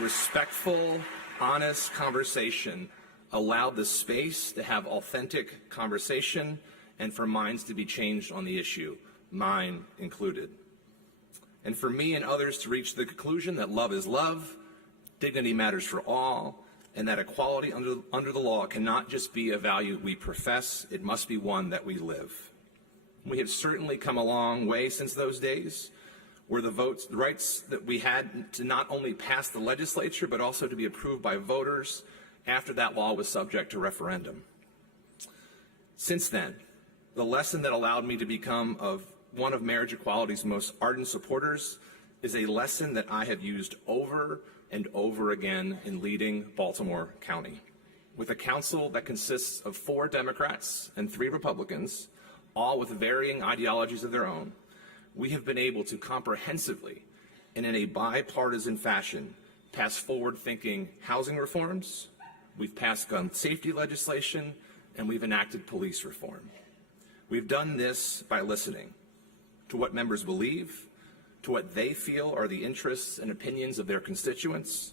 Respectful, honest conversation allowed the space to have authentic conversation and for minds to be changed on the issue, mine included. And for me and others to reach the conclusion that love is love, dignity matters for all, and that equality under the law cannot just be a value we profess, it must be one that we live. We have certainly come a long way since those days, where the rights that we had to not only pass the legislature, but also to be approved by voters after that law was subject to referendum. Since then, the lesson that allowed me to become one of marriage equality's most ardent supporters is a lesson that I have used over and over again in leading Baltimore County. With a council that consists of 4 Democrats and 3 Republicans, all with varying ideologies of their own, we have been able to comprehensively and in a bipartisan fashion pass forward-thinking housing reforms, we've passed gun safety legislation, and we've enacted police reform. We've done this by listening to what members believe, to what they feel are the interests and opinions of their constituents,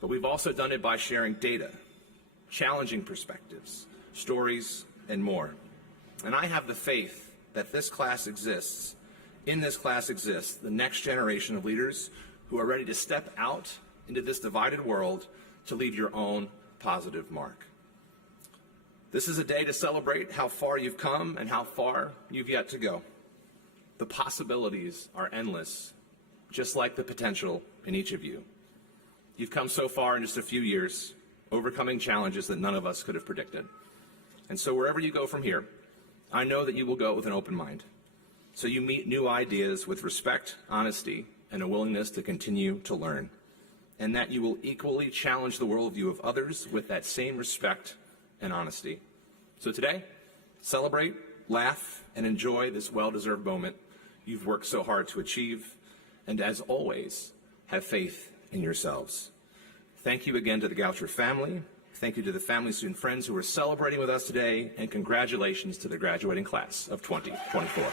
but we've also done it by sharing data, challenging perspectives, stories, and more. And I have the faith that in this class exists the next generation of leaders who are ready to step out into this divided world to leave your own positive mark. This is a day to celebrate how far you've come and how far you've yet to go. The possibilities are endless, just like the potential in each of you. You've come so far in just a few years, overcoming challenges that none of us could have predicted. And so wherever you go from here, I know that you will go with an open mind. So you meet new ideas with respect, honesty, and a willingness to continue to learn. And that you will equally challenge the worldview of others with that same respect and honesty. So today, celebrate, laugh, and enjoy this well-deserved moment you've worked so hard to achieve. And as always, have faith in yourselves. Thank you again to the Goucher family. Thank you to the family, student friends who are celebrating with us today, and congratulations to the graduating class of 2024.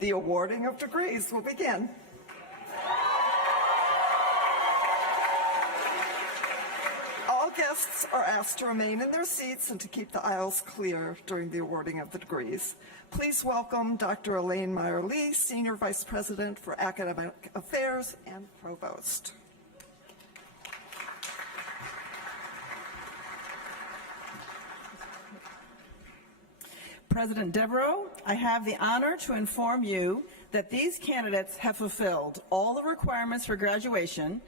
The awarding of degrees will begin. All guests are asked to remain in their seats and to keep the aisles clear during the awarding of the degrees. Please welcome Dr. Elaine Meyer-Lee, Senior Vice President for Academic Affairs and Provost. President Devereaux, I have the honor to inform you that these candidates have fulfilled all the requirements for graduation,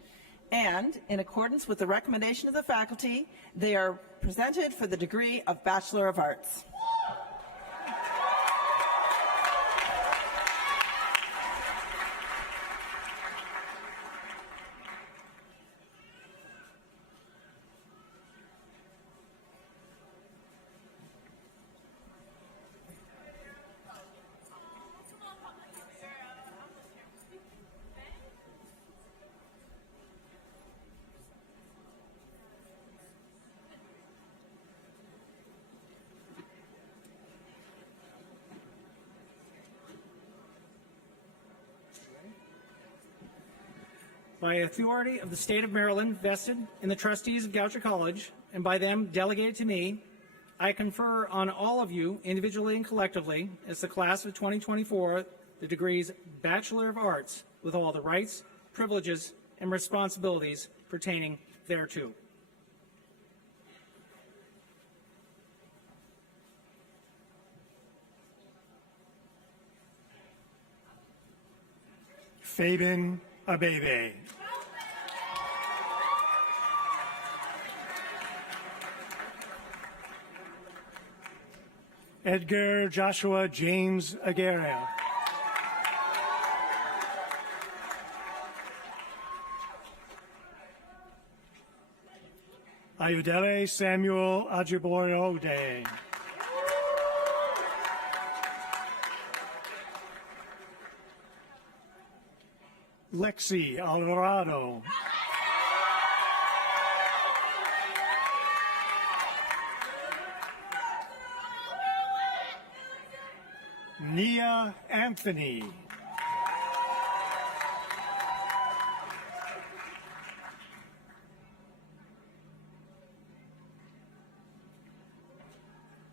and in accordance with the recommendation of the faculty, they are presented for the degree of Bachelor of Arts. By authority of the state of Maryland vested in the trustees of Goucher College, and by them delegated to me, I confer on all of you, individually and collectively, as the class of 2024, the degrees Bachelor of Arts, with all the rights, privileges, and responsibilities pertaining thereto. Fabian Abebe. Edgar Joshua James Aguirre. Ayudele Samuel Ajiborode. Lexi Alvarado. Nia Anthony.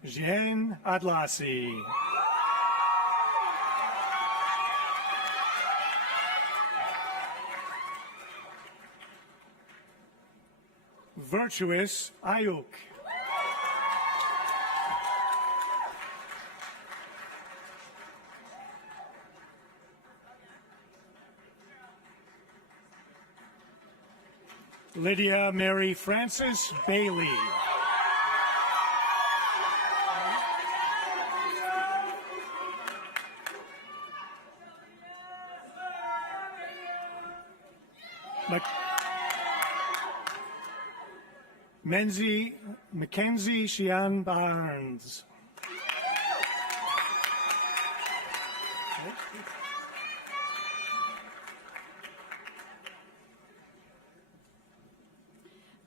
Jean Adlasi. Virtuous Ayuk. Lydia Mary Frances Bailey. Mackenzie Sheehan Barnes.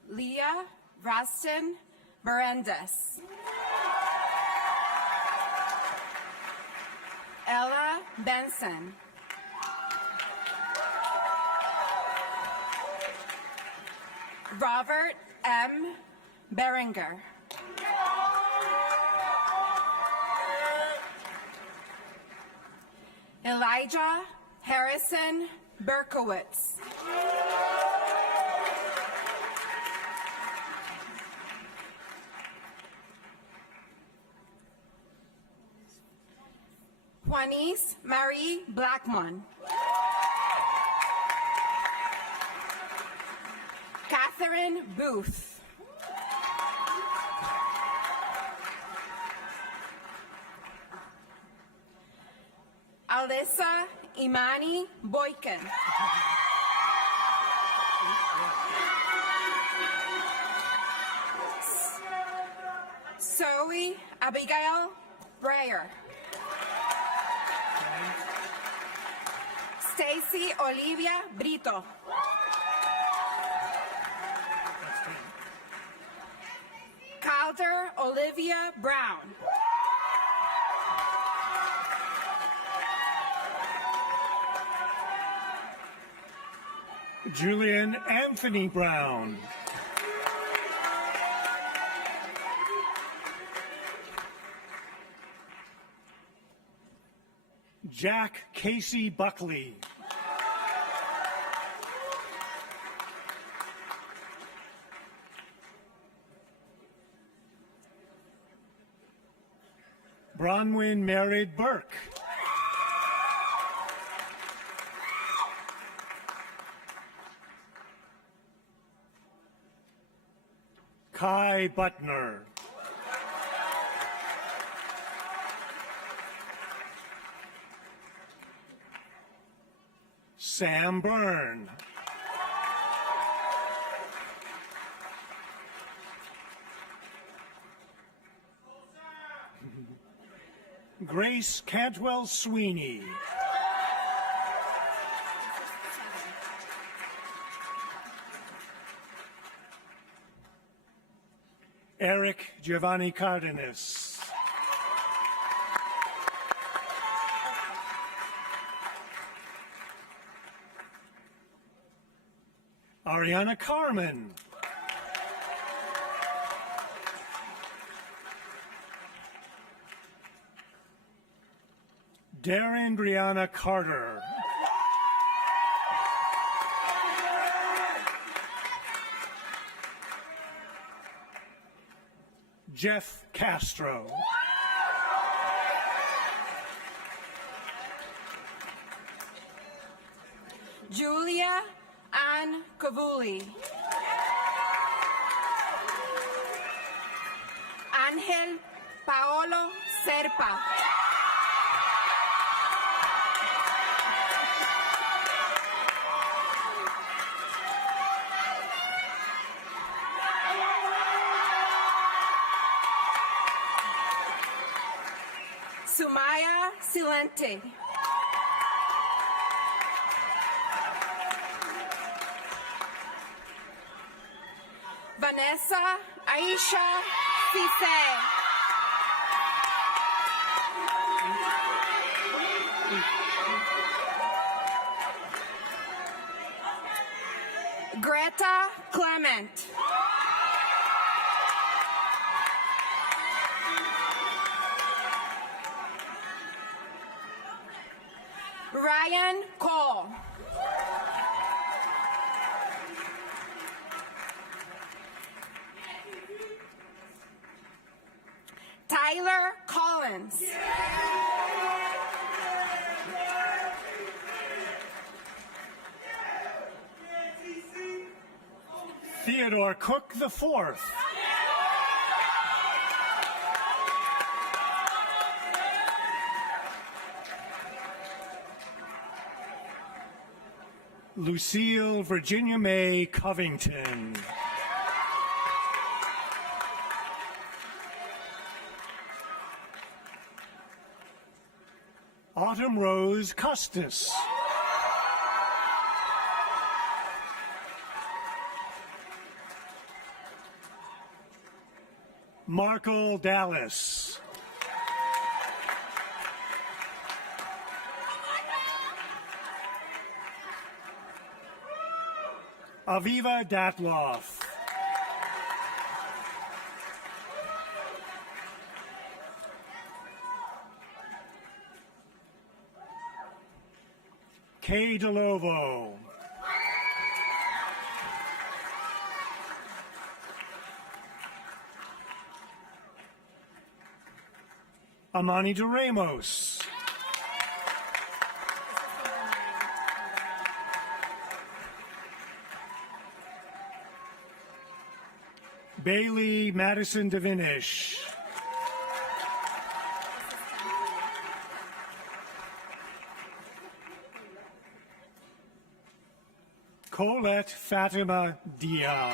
Leah Raston Berendes. Ella Benson. Robert M. Berenger. Elijah Harrison Berkowitz. Juanice Marie Blackmon. Catherine Booth. Alyssa Imani Boykin. Zoe Abigail Breyer. Stacy Olivia Brito. Calder Olivia Brown. Julian Anthony Brown. Jack Casey Buckley. Bronwyn Merritt Burke. Kai Butner. Sam Byrne. Grace Cantwell Sweeney. Eric Giovanni Cardenas. Ariana Carmen. Darren Brianna Carter. Jeff Castro. Julia Ann Cavuli. Ángel Paolo Serpa. Sumaya Silente. Vanessa Aisha Cisse. Greta Clement. Ryan Cole. Tyler Collins. Theodore Cook IV. Lucille Virginia May Covington. Autumn Rose Custis. Markle Dallas. Aviva Datloff. Kay DeLovo. Amani de Ramos. Bailey Madison Devinish. Colette Fatima Diab.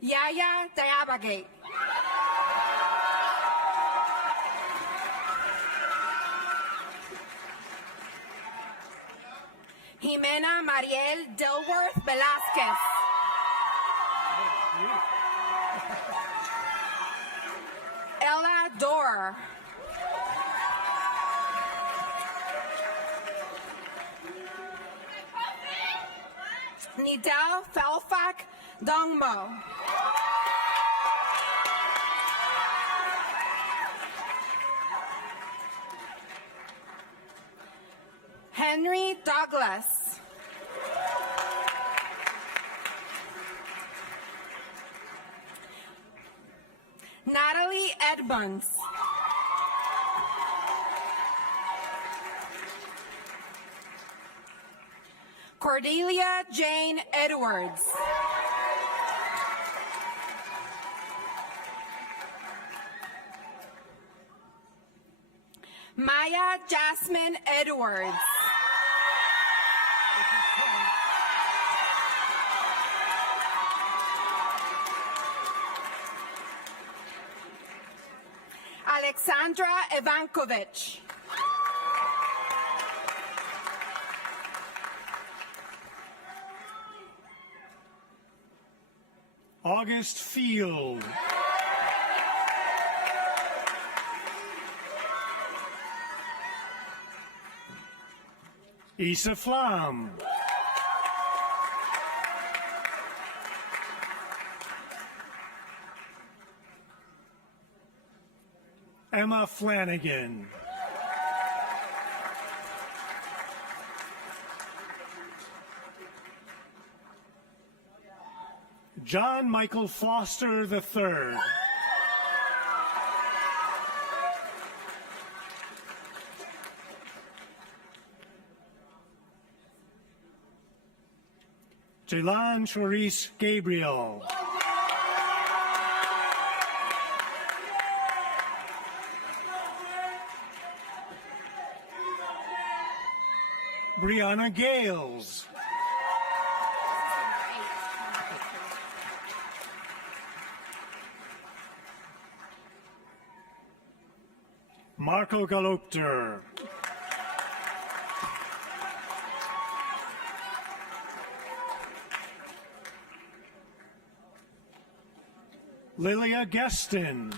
Yaya Diabagate. Jimena Mariel Dilworth Velasquez. Ella Dorr. Nidal Felfak Dongmo. Henry Douglas. Natalie Edmonds. Cordelia Jane Edwards. Maya Jasmine Edwards. Alexandra Ivankovich. August Field. Issa Flam. Emma Flanagan. John Michael Foster III. Jalan Charis Gabriel. Brianna Gales. Marco Galopter. Lilia Geston.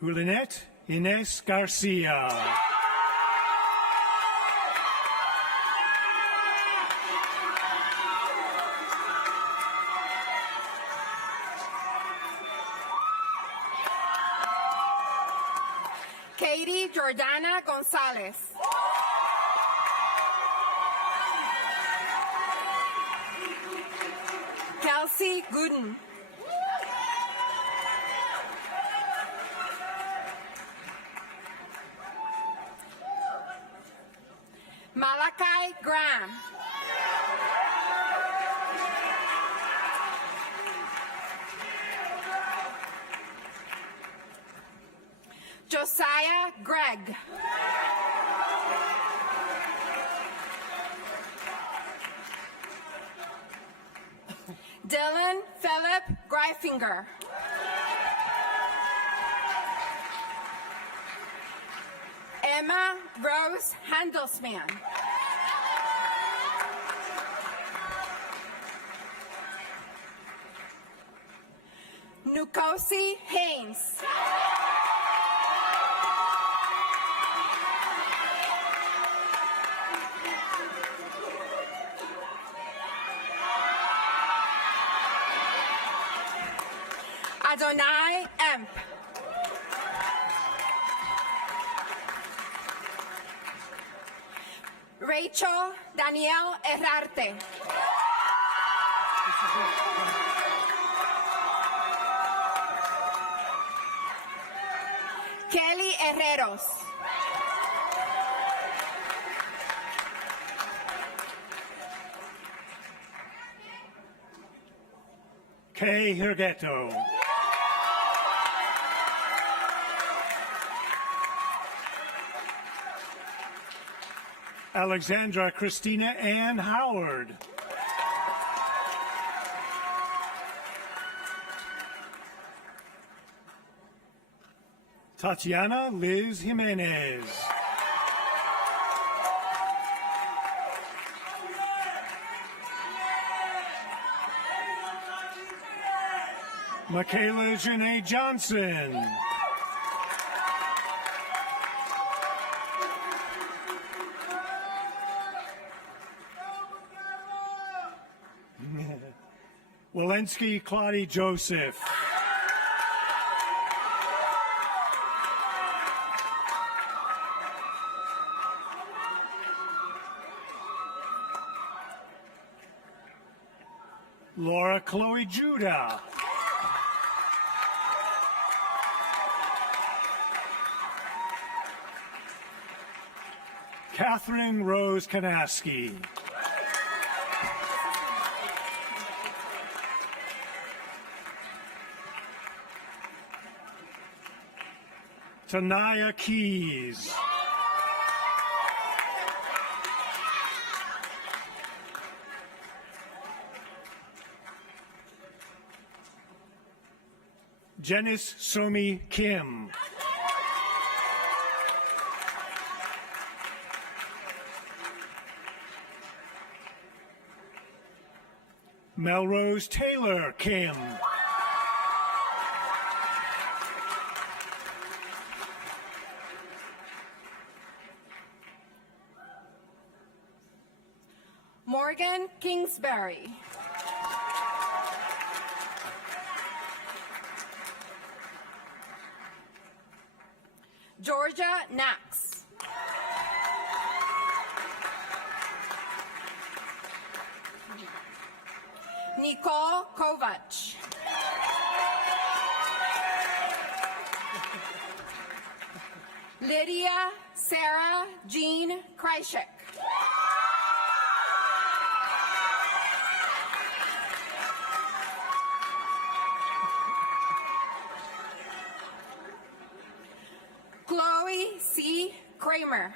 Juliette Ines Garcia. Katie Jordana Gonzalez. Kelsey Gooden. Malachi Graham. Josiah Gregg. Dylan Philip Greifinger. Emma Rose Handelsman. Nukosi Haynes. Adonai Emp. Rachel Danielle Herrarte. Kelly Herreros. Kay Hirgetto. Alexandra Christina Ann Howard. Tatiana Liz Jimenez. Michaela Janae Johnson. Walensky Claudia Joseph. Laura Chloe Judah. Catherine Rose Kanaski. Tanaya Keys. Janice Somi Kim. Melrose Taylor Kim. Morgan Kingsbury. Georgia Knox. Nicole Kovac. Lydia Sarah Jean Kryshek. Chloe C. Kramer.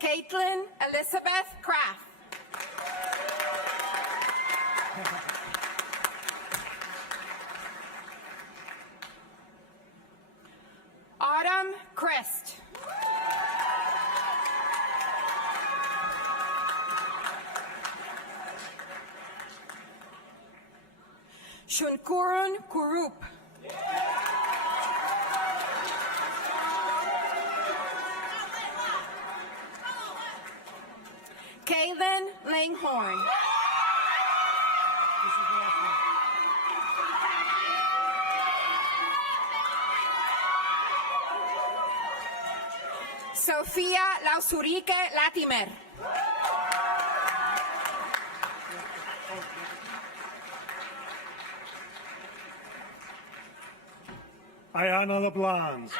Caitlin Elizabeth Kraft. Autumn Christ. Shunkurun Kurup. Kaylin Langhorn. Sofía Lausurique Latimer. Ayana LeBlanc.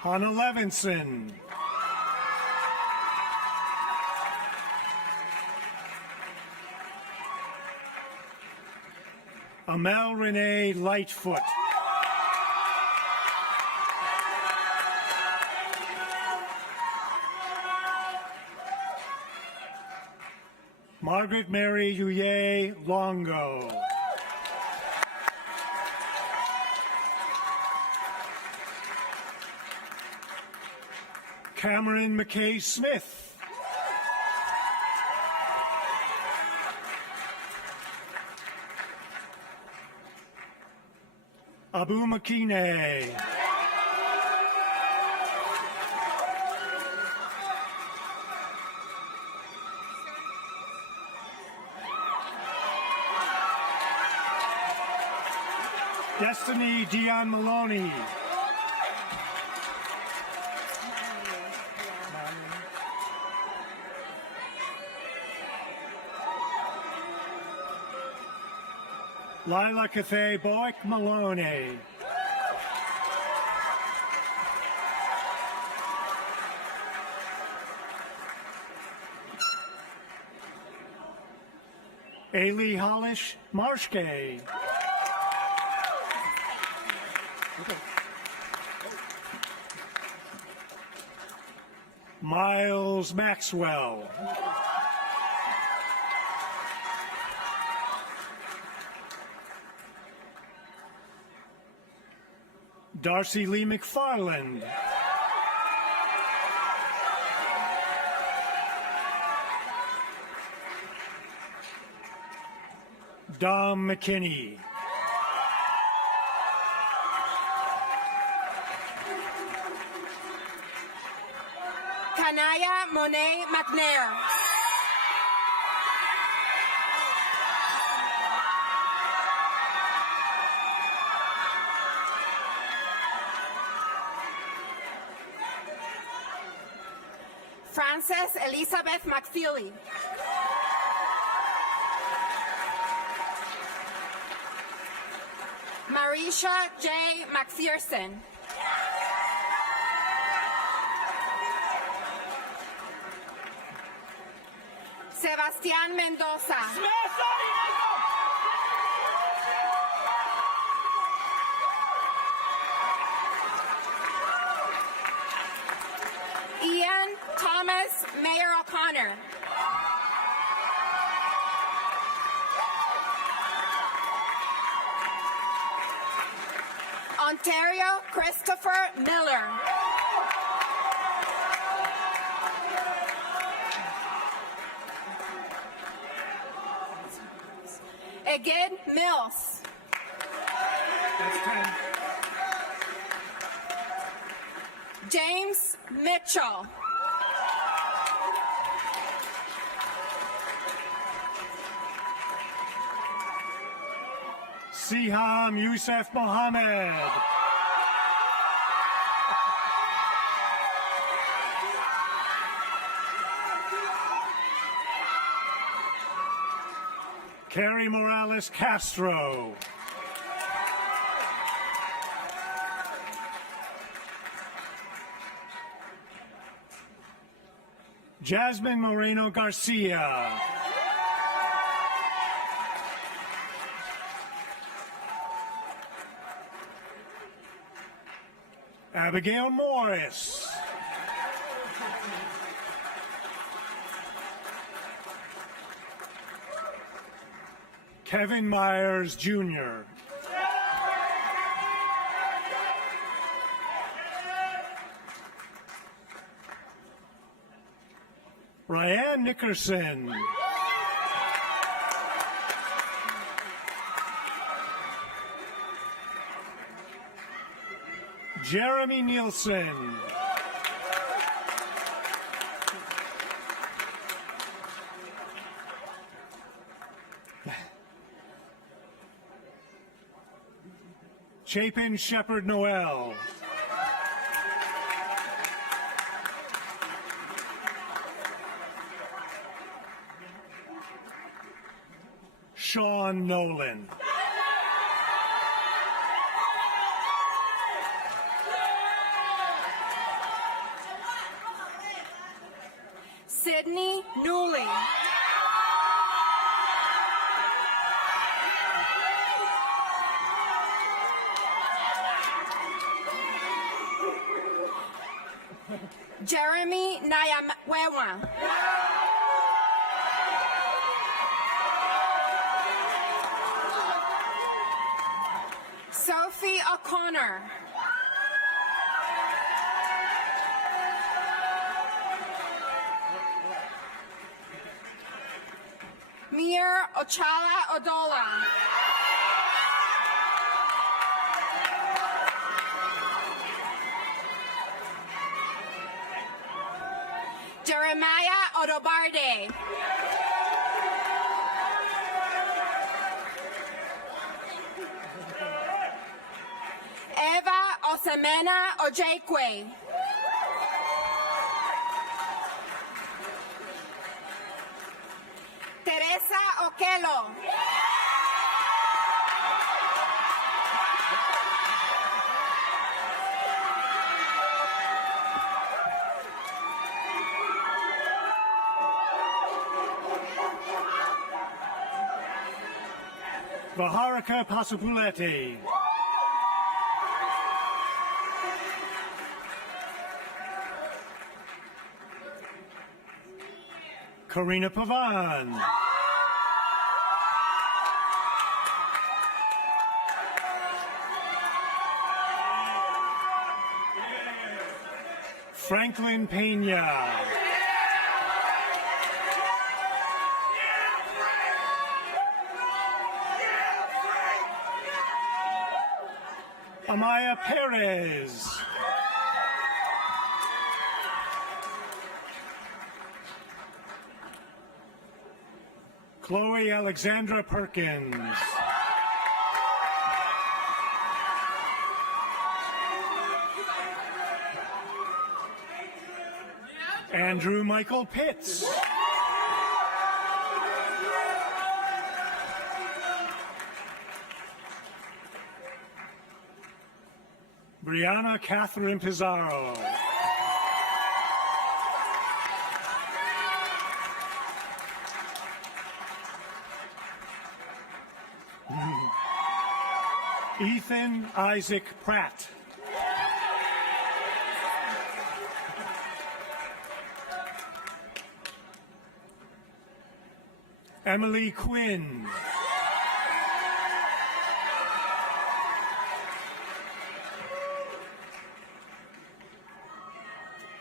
Hannah Levinson. Amel Renee Lightfoot. Margaret Mary Huye Longo. Cameron McKay Smith. Abu Makine. Destiny Dion Maloney. Lila Cathay Boick Maloney. Ailey Hollish Marshke. Miles Maxwell. Darcy Lee McFarland. Dom McKinney. Kanaya Monet McNair. Frances Elizabeth McFeely. Marisha J. McPherson. Sebastián Mendoza. Ian Thomas Mayer O'Connor. Ontario Christopher Miller. Egid Mills. That's 10. James Mitchell. Siham Youssef Mohammed. Carrie Morales Castro. Jasmine Moreno Garcia. Abigail Morris. Kevin Myers, Jr. Ryan Nickerson. Jeremy Nielsen. Chapin Shepherd Noel. Sean Nolan. Sydney Newley. Jeremy Nyawewa. Sophie O'Connor. Mir Ochala Odola. Odobarde. Eva Osemena Ojekwe. Teresa Okelo. Vaharika Pasupuleti. Karina Pavan. Franklin Pena. Amaya Perez. Chloe Alexandra Perkins. Andrew Michael Pitts. Brianna Catherine Pizarro. Ethan Isaac Pratt. Emily Quinn.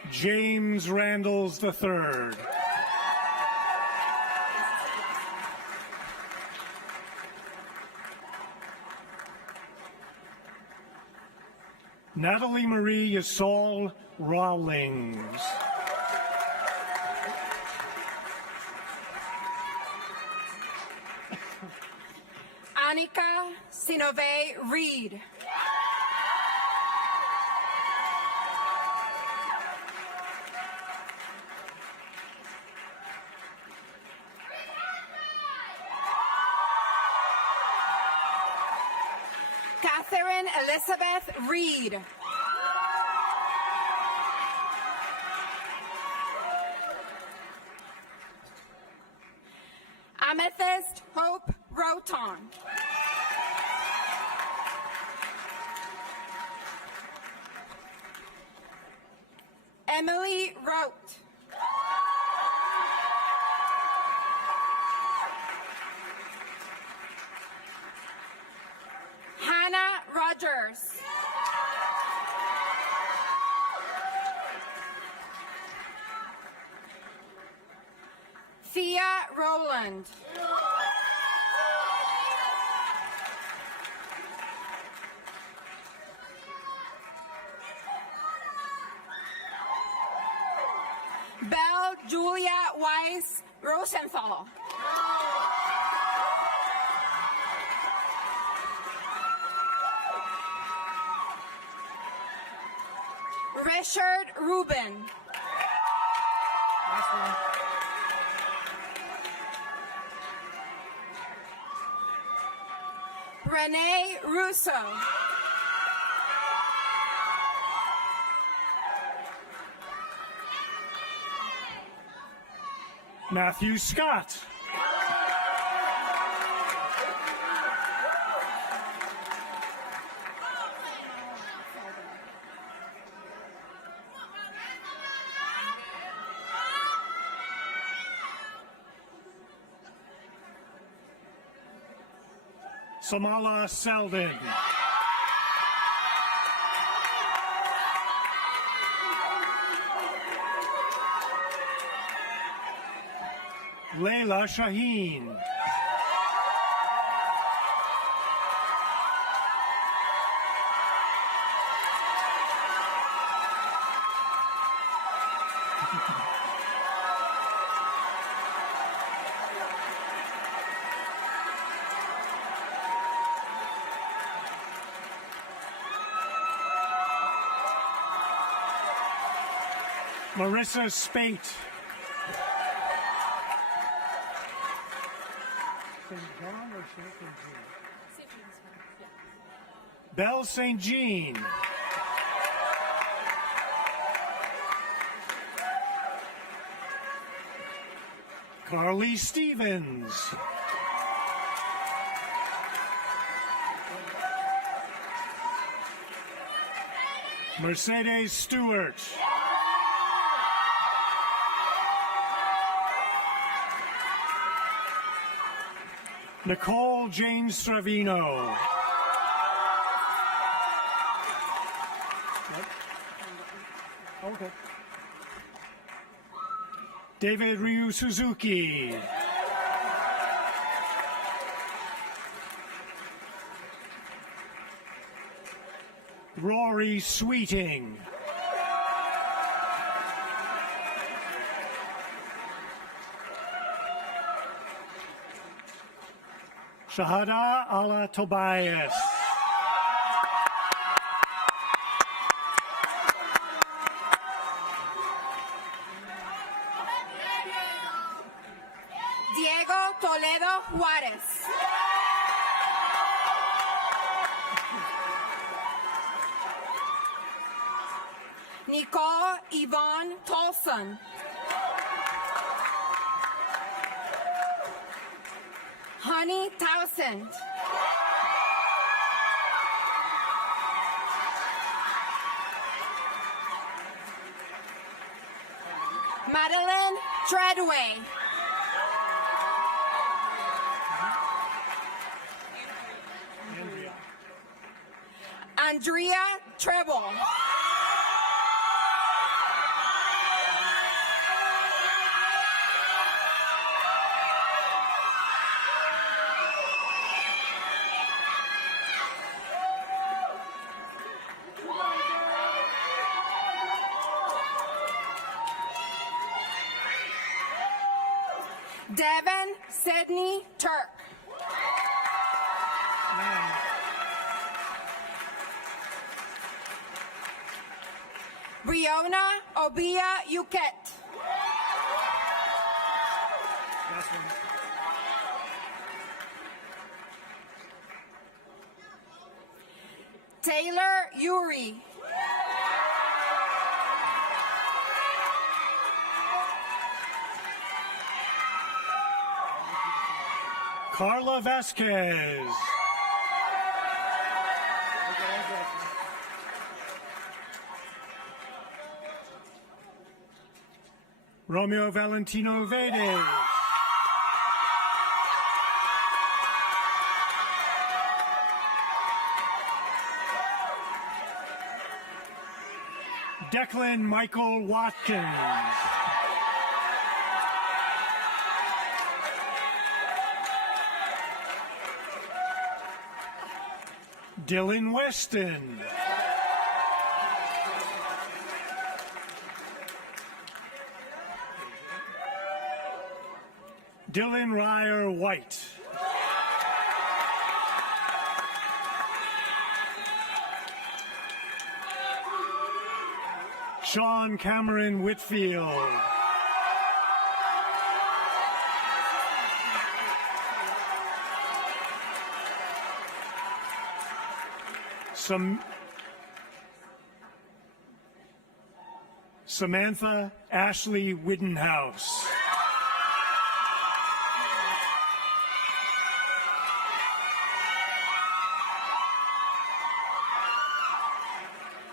James Randalls III. Natalie Marie Yasol Rawlings. Anika Sinove Reed. Catherine Elizabeth Reed. Amethyst Hope Roton. Emily Rote. Hannah Rogers. Thea Rowland. Belle Julia Weiss Rosenthal. Richard Rubin. Renee Russo. Matthew Scott. Samala Selden. Layla Shaheen. Marissa Spate. Belle St. Jean. Carly Stevens. Mercedes Stewart. Nicole Jane Stravino. Okay. David Ryu Suzuki. Rory Sweeting. Shahada Ala Tobias. Diego Toledo Juárez. Nicole Yvonne Tolson. Honey Townsend. Madeline Treadway. Andrea Treble. Devin Sydney Turk. Brionna Obia Yuket. Taylor Yuri. Carla Vasquez. Romeo Valentino Vedes. Declan Michael Watkins. Dylan Weston. Dylan Ryer White. Sean Cameron Whitfield. Samantha Ashley Widdenhouse.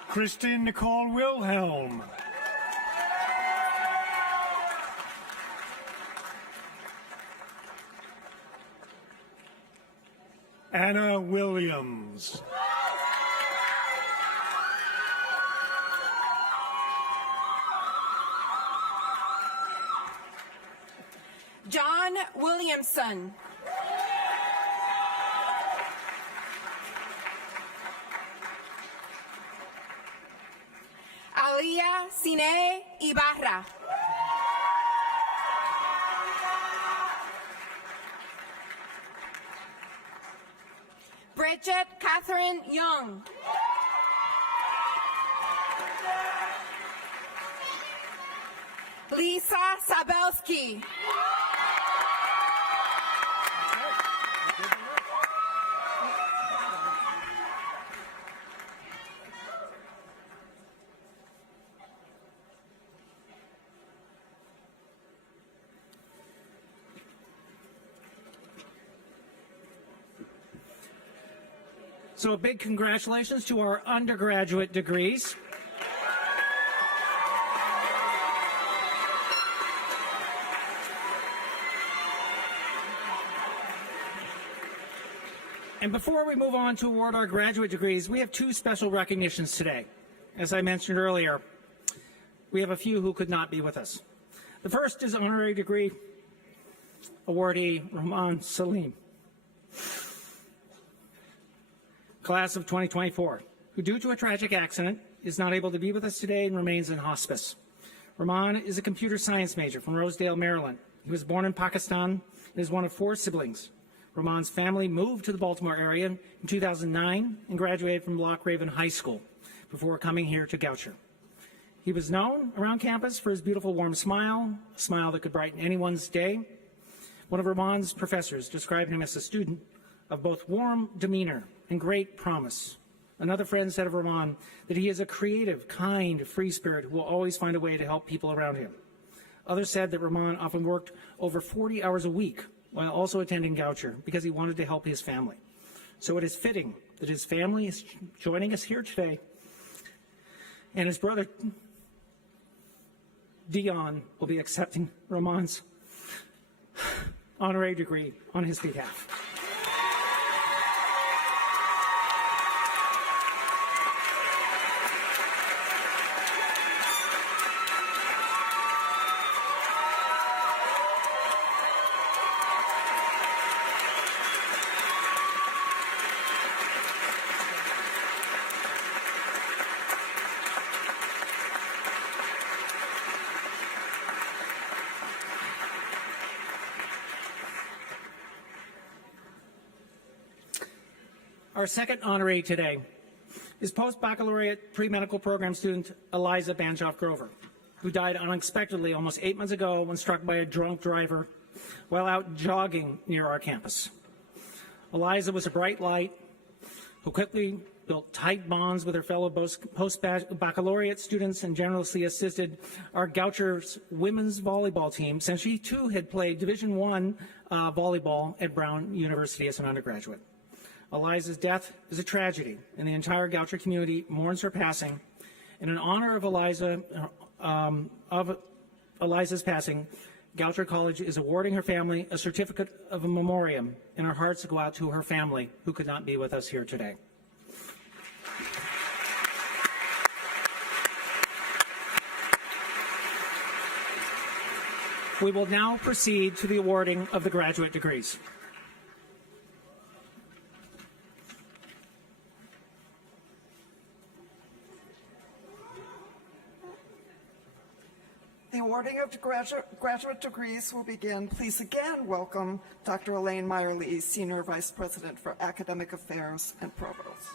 Kristen Nicole Wilhelm. Anna Williams. John Williamson. Alia Cine Ibarra. Bridget Catherine Young. Lisa Sabelski. So a big congratulations to our undergraduate degrees. And before we move on to award our graduate degrees, we have two special recognitions today. As I mentioned earlier, we have a few who could not be with us. The first is honorary degree awardee Rahman Salim, class of 2024, who due to a tragic accident is not able to be with us today and remains in hospice. Rahman is a computer science major from Rosedale, Maryland. He was born in Pakistan and is one of 4 siblings. Rahman's family moved to the Baltimore area in 2009 and graduated from Loch Raven High School before coming here to Goucher. He was known around campus for his beautiful warm smile, a smile that could brighten anyone's day. One of Rahman's professors described him as a student of both warm demeanor and great promise. Another friend said of Rahman that he is a creative, kind, free spirit who will always find a way to help people around him. Others said that Rahman often worked over 40 hours a week while also attending Goucher because he wanted to help his family. So it is fitting that his family is joining us here today, and his brother Dion will be accepting Rahman's honorary degree on his behalf. Our second honoree today is post-baccalaureate pre-medical program student Eliza Banjoff Grover, who died unexpectedly almost 8 months ago when struck by a drunk driver while out jogging near our campus. Eliza was a bright light who quickly built tight bonds with her fellow post-baccalaureate students and generously assisted our Goucher's women's volleyball team since she too had played Division I volleyball at Brown University as an undergraduate. Eliza's death is a tragedy, and the entire Goucher community mourns her passing. And in honor of Eliza's passing, Goucher College is awarding her family a certificate of a memoriam, and our hearts go out to her family who could not be with us here today. We will now proceed to the awarding of the graduate degrees. The awarding of graduate degrees will begin. Please again welcome Dr. Elaine Meyer-Lee, Senior Vice President for Academic Affairs and Provost.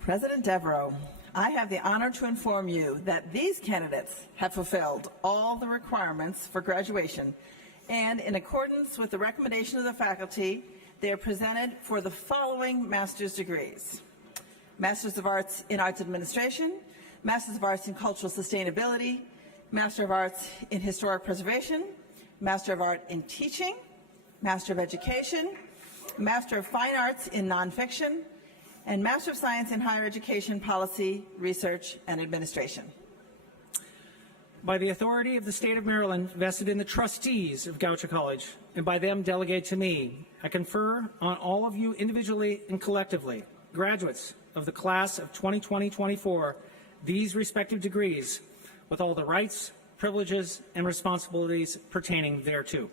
President Devereaux, I have the honor to inform you that these candidates have fulfilled all the requirements for graduation, and in accordance with the recommendation of the faculty, they are presented for the following master's degrees: Masters of Arts in Arts Administration, Masters of Arts in Cultural Sustainability, Master of Arts in Historic Preservation, Master of Art in Teaching, Master of Education, Master of Fine Arts in Nonfiction, and Master of Science in Higher Education Policy, Research, and Administration. By the authority of the state of Maryland vested in the trustees of Goucher College, and by them delegated to me, I confer on all of you individually and collectively, graduates of the class of 2020-24, these respective degrees with all the rights, privileges, and responsibilities pertaining thereto.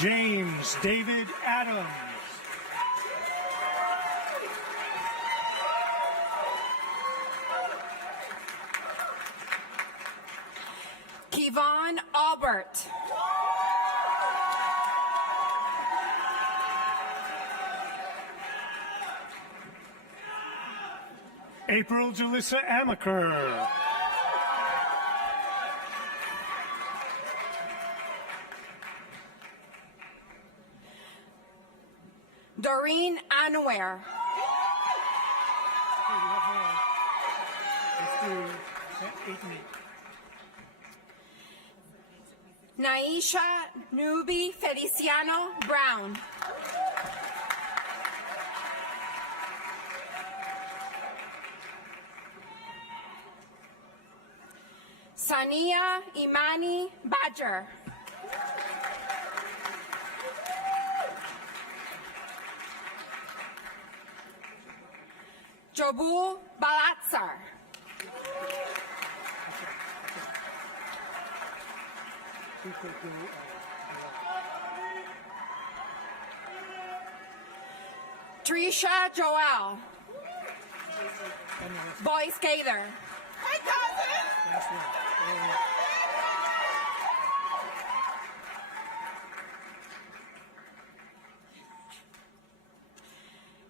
James David Adams. Kevon Albert. April Jalissa Amaker. Doreen Anwar. Naisha Nubi Feliciano Brown. Sania Imani Badger. Jobu Balatsar. Trisha Joel. Boy skater. Hi, cousin.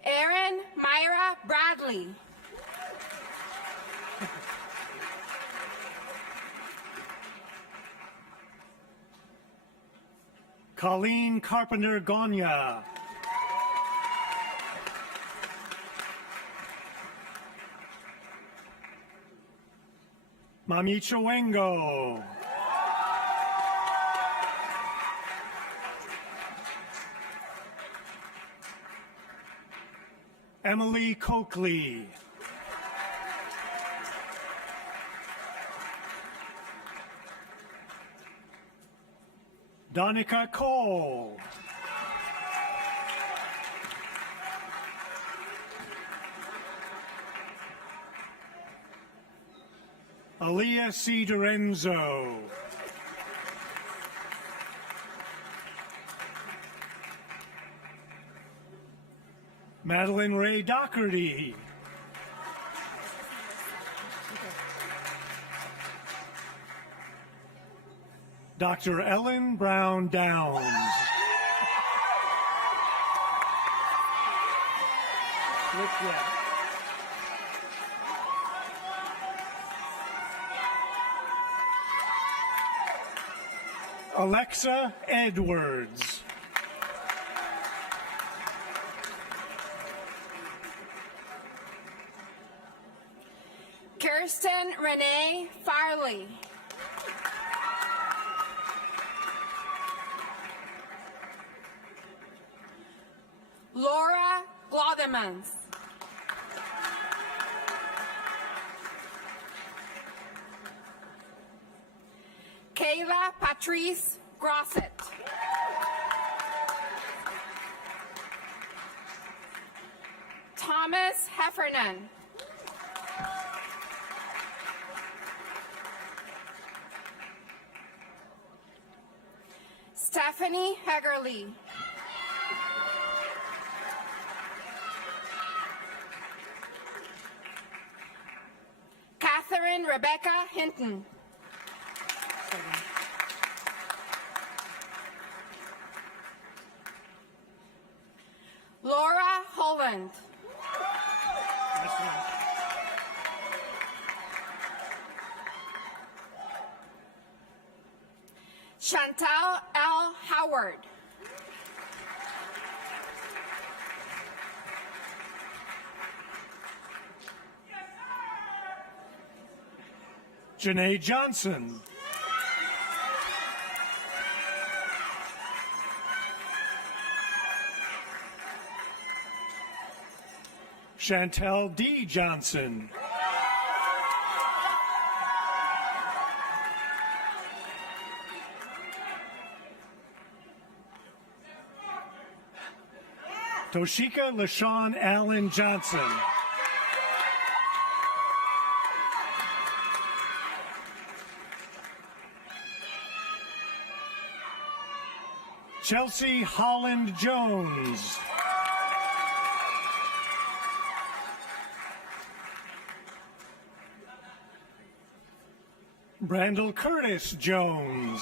Erin Myra Bradley. Colleen Carpenter Gonya. Mami Chiwengo. Emily Coakley. Donica Cole. Aaliyah C. Dorenzo. Madeline Ray Doherty. Dr. Ellen Brown Downs. Alexa Edwards. Kirsten Renee Farley. Laura Glodemans. Kayla Patrice Grosset. Thomas Heffernan. Stephanie Hegerly. Catherine Rebecca Hinton. Laura Holland. Chantal L. Howard. Janae Johnson. Chantel D. Johnson. Toshika LaShawn Allen Johnson. Chelsea Holland Jones. Brandel Curtis Jones.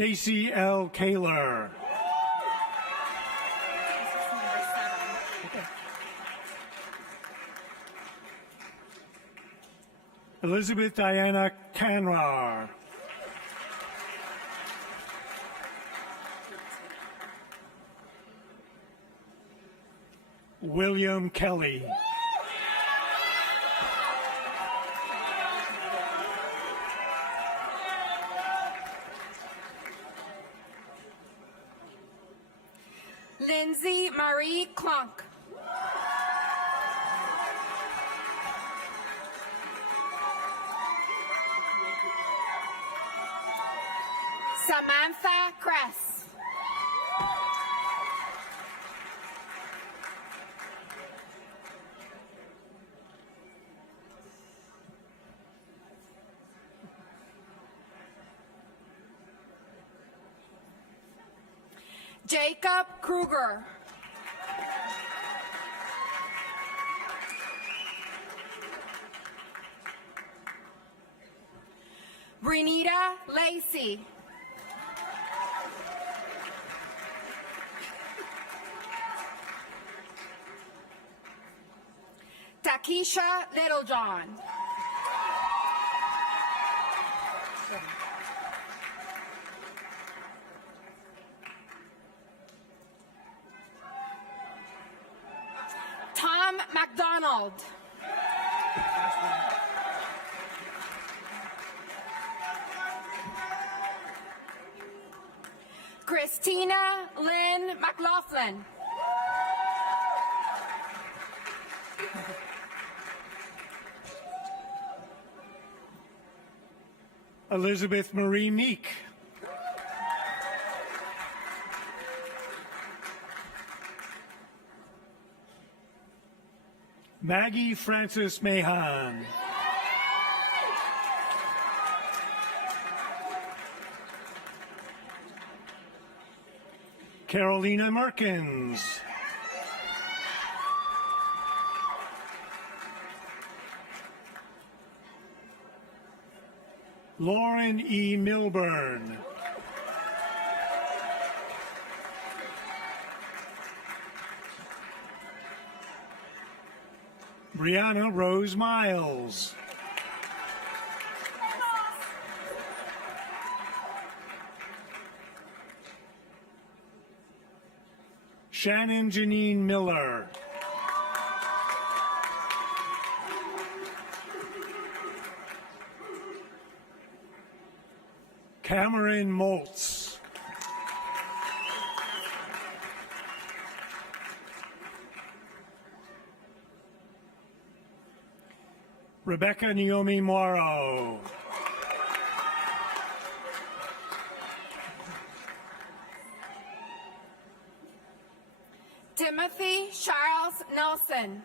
Stacy L. Kaler. Elizabeth Diana Canrar. William Kelly. Lindsay Marie Clunk. Samantha Kress. Jacob Kruger. Brenita Lacey. Takesha Littlejohn. Tom McDonald. Christina Lynn McLaughlin. Elizabeth Marie Meek. Maggie Frances Mahan. Carolina Merkins. Lauren E. Milburn. Brianna Rose Miles. Shannon Janine Miller. Cameron Moltz. Rebecca Naomi Morrow. Timothy Charles Nelson.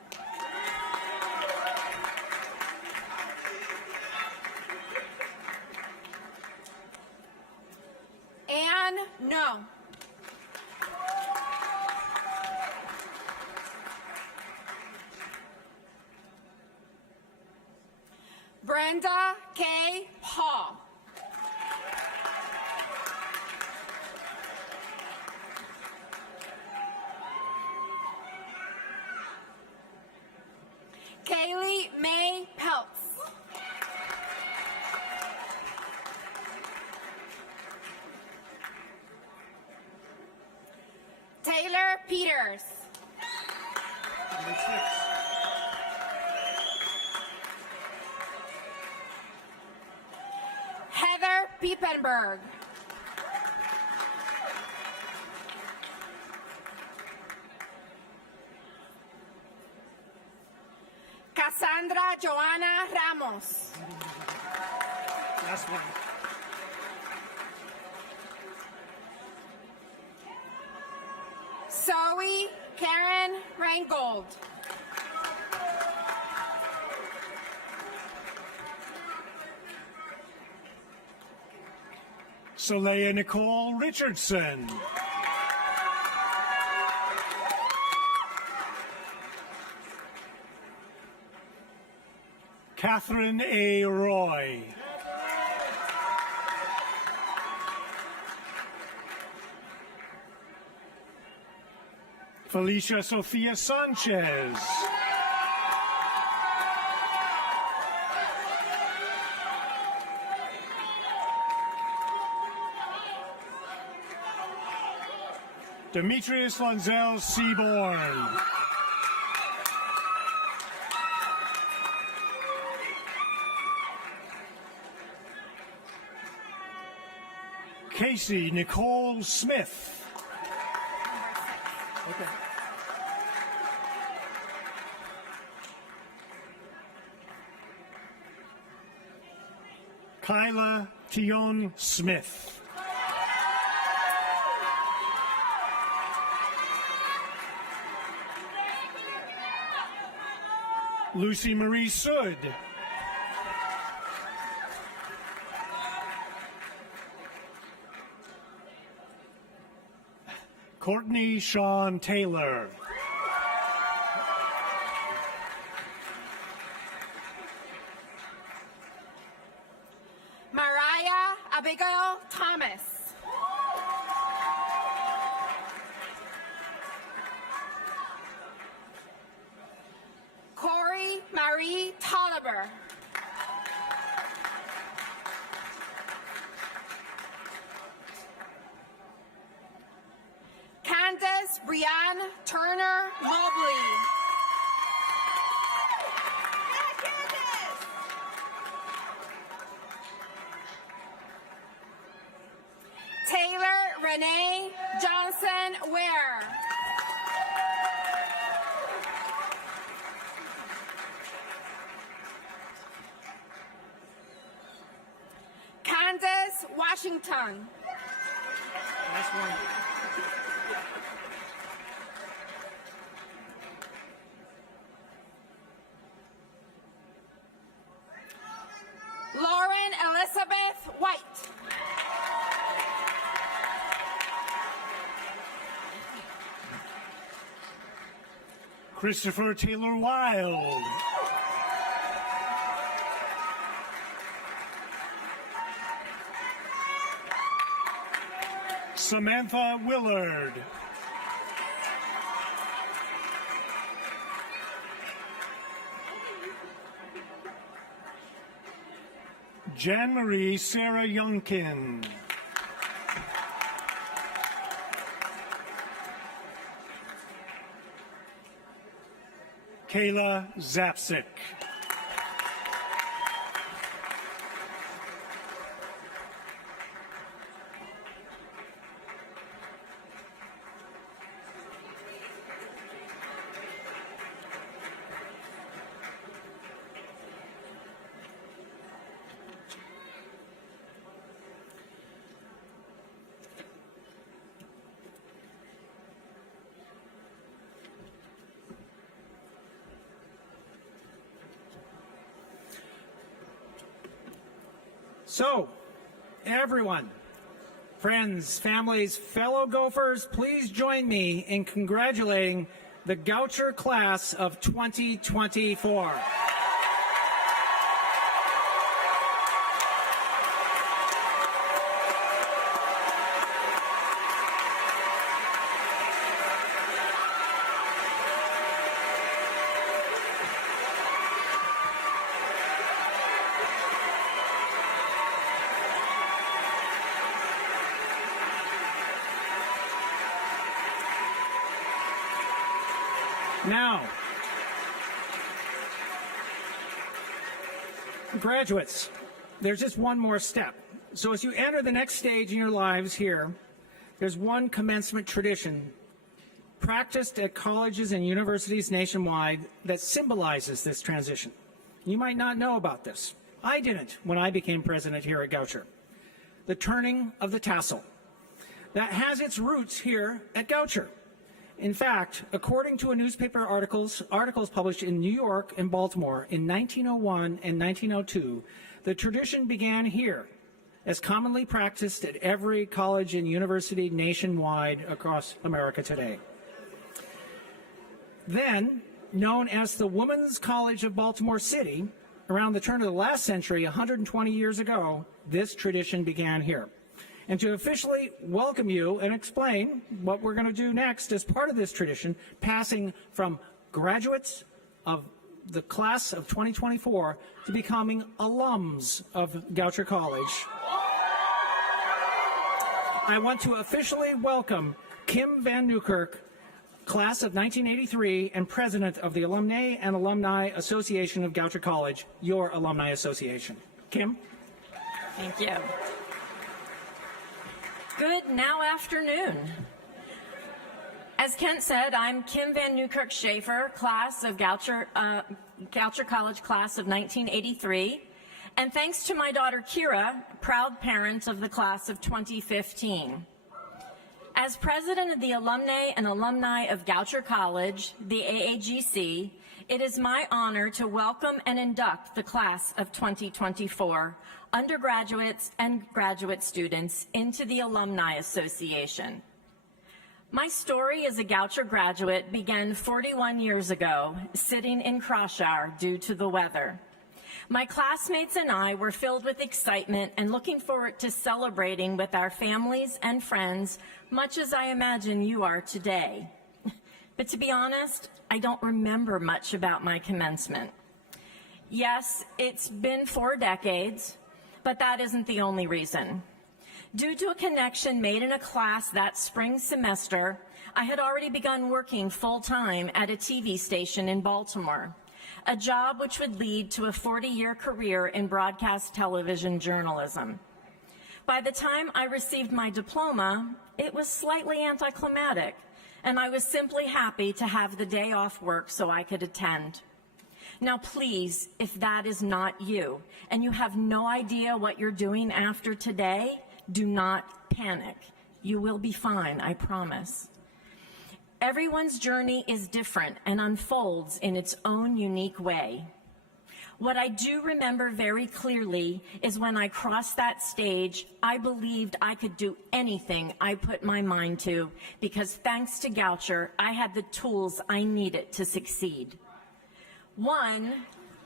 Anne No. Brenda K. Paul. Kaylee May Peltz. Taylor Peters. Heather Piepenberg. Cassandra Joana Ramos. Last one. Zoe Karen Reingold. Soleil Nicole Richardson. Catherine A. Roy. Felicia Sofia Sanchez. Demetrius Lonzel Seaborn. Casey Nicole Smith. Kyla Tion Smith. Lucy Marie Sood. Courtney Sean Taylor. Mariah Abigail Thomas. Corey Marie Tolliver. Candace Brianne Turner Mobley. Taylor Renee Johnson Ware. Candace Washington. Last one. Lauren Elizabeth White. Christopher Taylor Wild. Samantha Willard. Jan Marie Sarah Youngkin. Kayla Zapsik. So, everyone, friends, families, fellow Gophers, please join me in congratulating the Goucher class of 2024. Now, graduates, there's just one more step. So as you enter the next stage in your lives here, there's one commencement tradition practiced at colleges and universities nationwide that symbolizes this transition. You might not know about this. I didn't when I became president here at Goucher. The turning of the tassel. That has its roots here at Goucher. In fact, according to a newspaper articles published in New York and Baltimore in 1901 and 1902, the tradition began here, as commonly practiced at every college and university nationwide across America today. Then, known as the Women's College of Baltimore City, around the turn of the last century, 120 years ago, this tradition began here. And to officially welcome you and explain what we're going to do next as part of this tradition, passing from graduates of the class of 2024 to becoming alums of Goucher College. I want to officially welcome Kim Van Newkirk, class of 1983 and president of the Alumni and Alumni Association of Goucher College, your Alumni Association. Kim? Thank you. Good now afternoon. As Kent said, I'm Kim Van Newkirk Schaefer, class of Goucher College class of 1983. And thanks to my daughter Kira, proud parent of the class of 2015. As president of the Alumni and Alumni of Goucher College, the AAGC, it is my honor to welcome and induct the class of 2024, undergraduates and graduate students, into the Alumni Association. My story as a Goucher graduate began 41 years ago, sitting in Crosshour due to the weather. My classmates and I were filled with excitement and looking forward to celebrating with our families and friends, much as I imagine you are today. But to be honest, I don't remember much about my commencement. Yes, it's been 4 decades, but that isn't the only reason. Due to a connection made in a class that spring semester, I had already begun working full-time at a TV station in Baltimore, a job which would lead to a 40-year career in broadcast television journalism. By the time I received my diploma, it was slightly anticlimactic, and I was simply happy to have the day off work so I could attend. Now please, if that is not you, and you have no idea what you're doing after today, do not panic. You will be fine, I promise. Everyone's journey is different and unfolds in its own unique way. What I do remember very clearly is when I crossed that stage, I believed I could do anything I put my mind to because thanks to Goucher, I had the tools I needed to succeed. 1,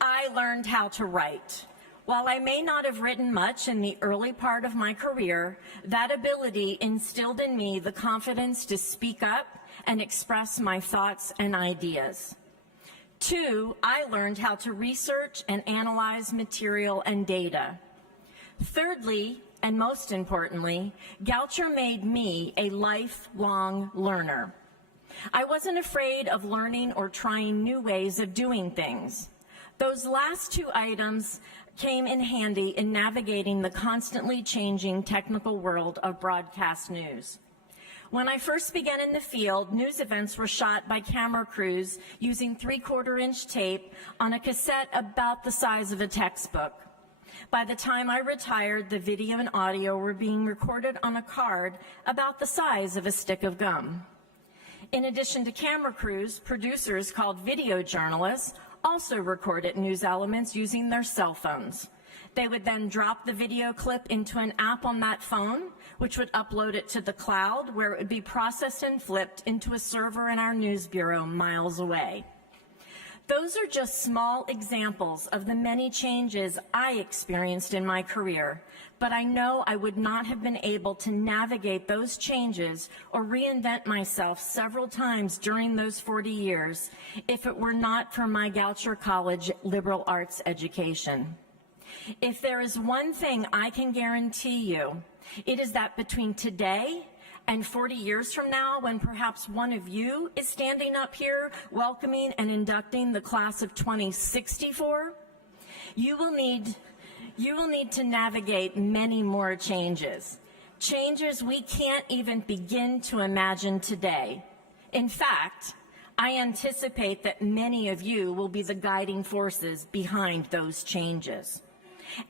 I learned how to write. While I may not have written much in the early part of my career, that ability instilled in me the confidence to speak up and express my thoughts and ideas. 2, I learned how to research and analyze material and data. Thirdly, and most importantly, Goucher made me a lifelong learner. I wasn't afraid of learning or trying new ways of doing things. Those last 2 items came in handy in navigating the constantly changing technical world of broadcast news. When I first began in the field, news events were shot by camera crews using 3/4-inch tape on a cassette about the size of a textbook. By the time I retired, the video and audio were being recorded on a card about the size of a stick of gum. In addition to camera crews, producers called video journalists also recorded news elements using their cell phones. They would then drop the video clip into an app on that phone, which would upload it to the cloud, where it would be processed and flipped into a server in our news bureau miles away. Those are just small examples of the many changes I experienced in my career, but I know I would not have been able to navigate those changes or reinvent myself several times during those 40 years if it were not for my Goucher College liberal arts education. If there is one thing I can guarantee you, it is that between today and 40 years from now, when perhaps one of you is standing up here welcoming and inducting the class of 2064, you will need to navigate many more changes. Changes we can't even begin to imagine today. In fact, I anticipate that many of you will be the guiding forces behind those changes.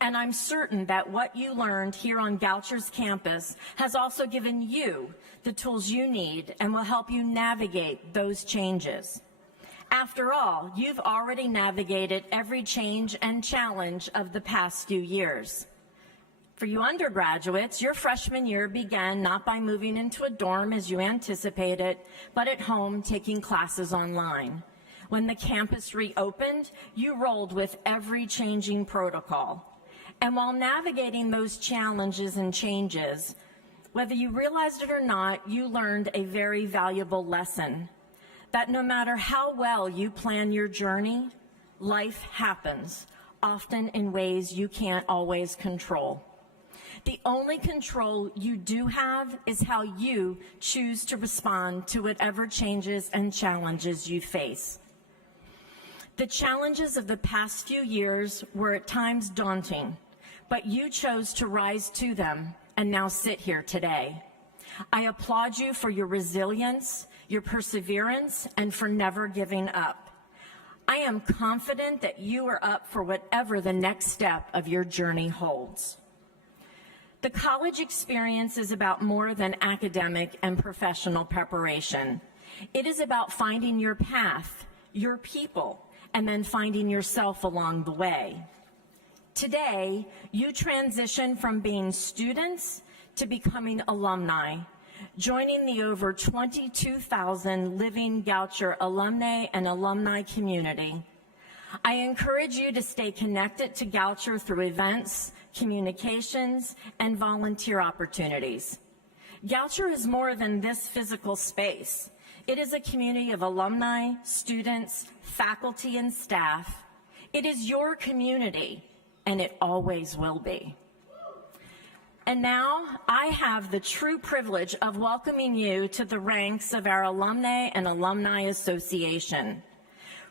And I'm certain that what you learned here on Goucher's campus has also given you the tools you need and will help you navigate those changes. After all, you've already navigated every change and challenge of the past few years. For you undergraduates, your freshman year began not by moving into a dorm as you anticipated, but at home taking classes online. When the campus reopened, you rolled with every changing protocol. And while navigating those challenges and changes, Whether you realized it or not, you learned a very valuable lesson, that no matter how well you plan your journey, life happens, often in ways you can't always control. The only control you do have is how you choose to respond to whatever changes and challenges you face. The challenges of the past few years were at times daunting, but you chose to rise to them and now sit here today. I applaud you for your resilience, your perseverance, and for never giving up. I am confident that you are up for whatever the next step of your journey holds. The college experience is about more than academic and professional preparation. It is about finding your path, your people, and then finding yourself along the way. Today, you transition from being students to becoming alumni, joining the over 22,000 living Goucher alumni and alumni community. I encourage you to stay connected to Goucher through events, communications, and volunteer opportunities. Goucher is more than this physical space. It is a community of alumni, students, faculty, and staff. It is your community, and it always will be. And now, I have the true privilege of welcoming you to the ranks of our Alumni and Alumni Association.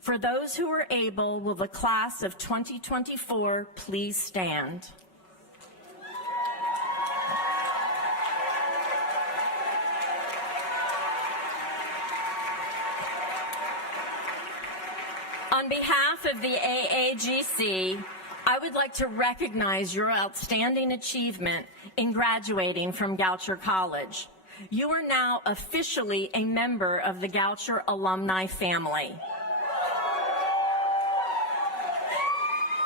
For those who are able, will the class of 2024 please stand? On behalf of the AAGC, I would like to recognize your outstanding achievement in graduating from Goucher College. You are now officially a member of the Goucher alumni family.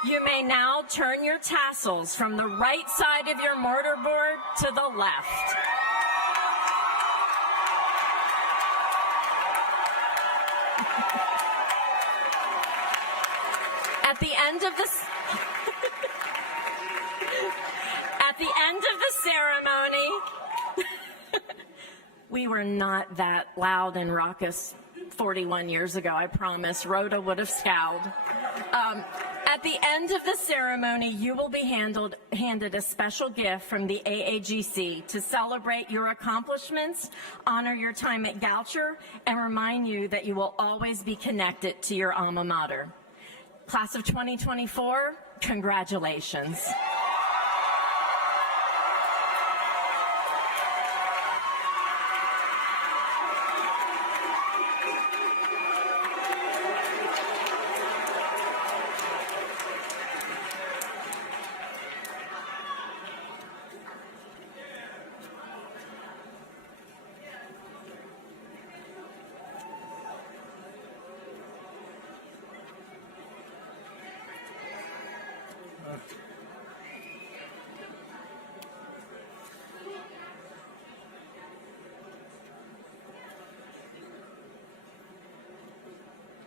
You may now turn your tassels from the right side of your mortarboard to the left. At the end of the ceremony, we were not that loud and raucous 41 years ago, I promise. Rhoda would have scowled. At the end of the ceremony, you will be handed a special gift from the AAGC to celebrate your accomplishments, honor your time at Goucher, and remind you that you will always be connected to your alma mater. Class of 2024, congratulations.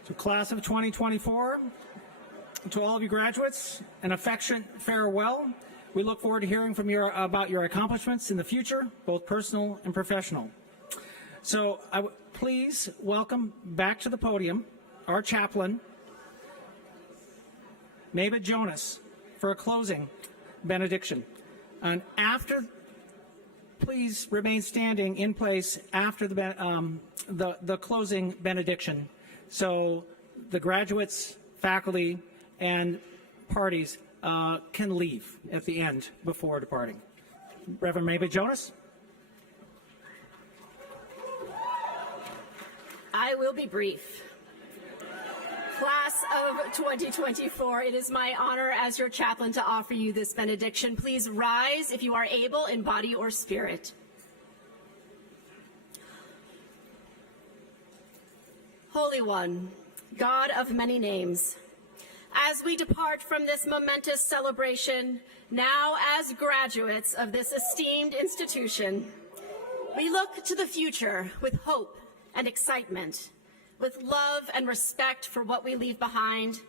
To class of 2024, to all of you graduates, an affectionate farewell. We look forward to hearing from you about your accomplishments in the future, both personal and professional. So please welcome back to the podium our chaplain, Maba Jonas, for a closing benediction. And please remain standing in place after the closing benediction, so the graduates, faculty, and parties can leave at the end before departing. Reverend Maba Jonas. I will be brief. Class of 2024, it is my honor as your chaplain to offer you this benediction. Please rise if you are able in body or spirit. Holy One, God of many names, as we depart from this momentous celebration, now as graduates of this esteemed institution, we look to the future with hope and excitement, with love and respect for what we leave behind,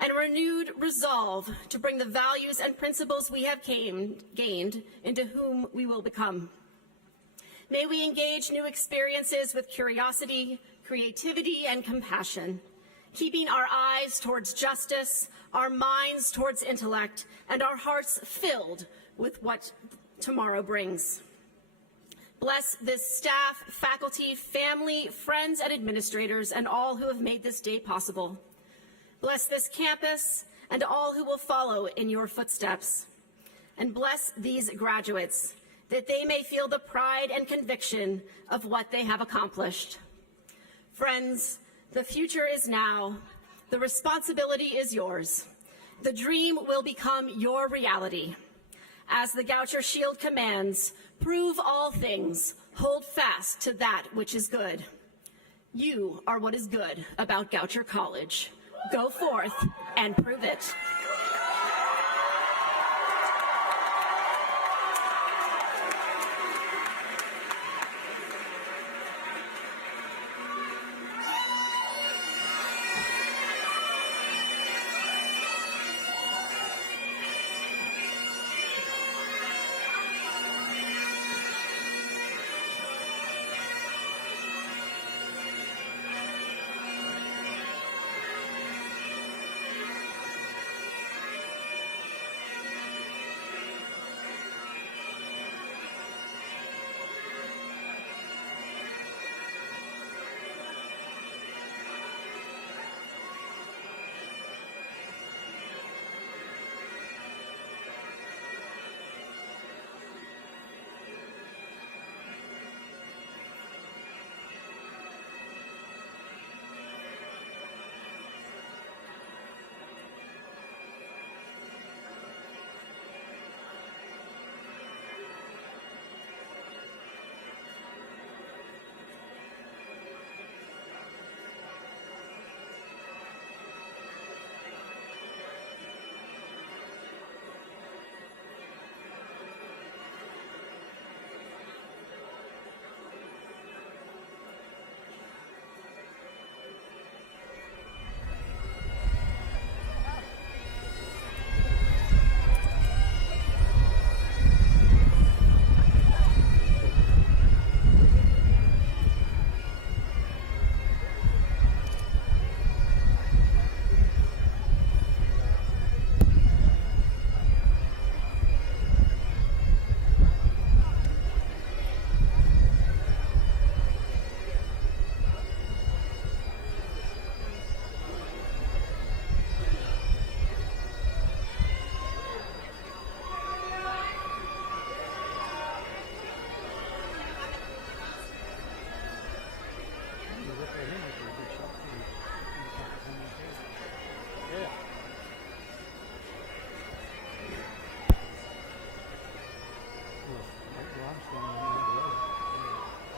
and a renewed resolve to bring the values and principles we have gained into whom we will become. May we engage new experiences with curiosity, creativity, and compassion, keeping our eyes towards justice, our minds towards intellect, and our hearts filled with what tomorrow brings. Bless this staff, faculty, family, friends, and administrators, and all who have made this day possible. Bless this campus and all who will follow in your footsteps. And bless these graduates, that they may feel the pride and conviction of what they have accomplished. Friends, the future is now. The responsibility is yours. The dream will become your reality. As the Goucher Shield commands, prove all things, hold fast to that which is good. You are what is good about Goucher College. Go forth and prove it.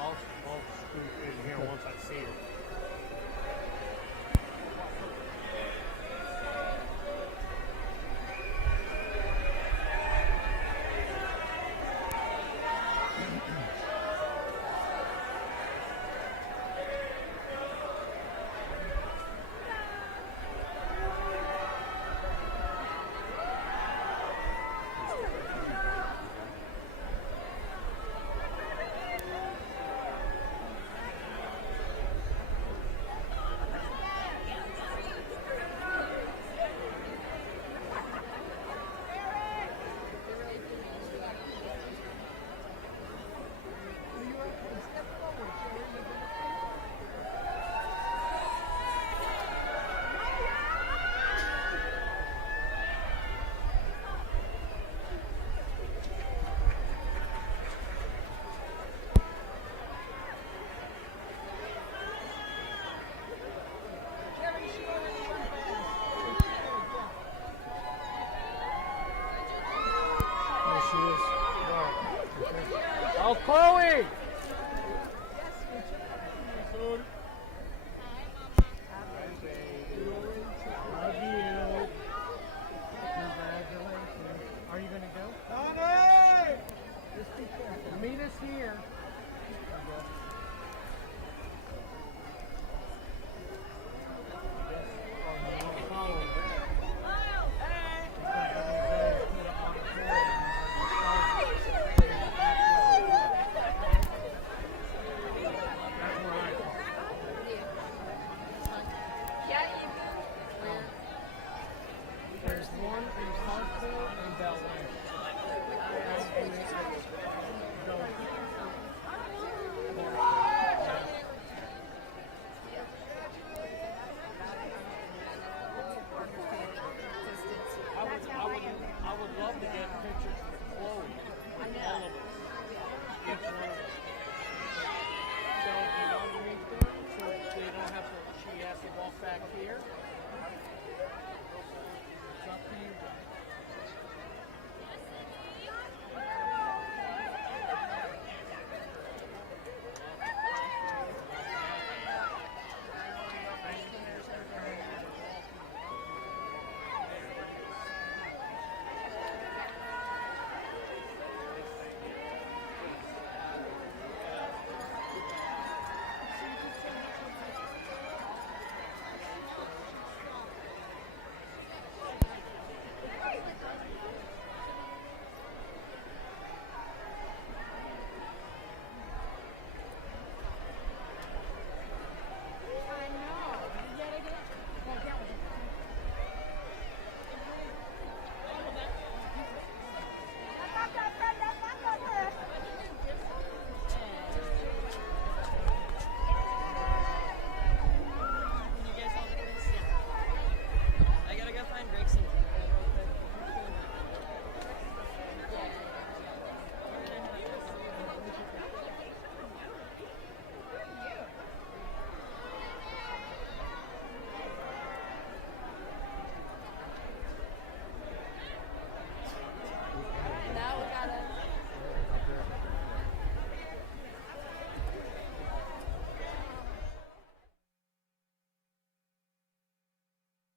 I'll scoot in here once I see it.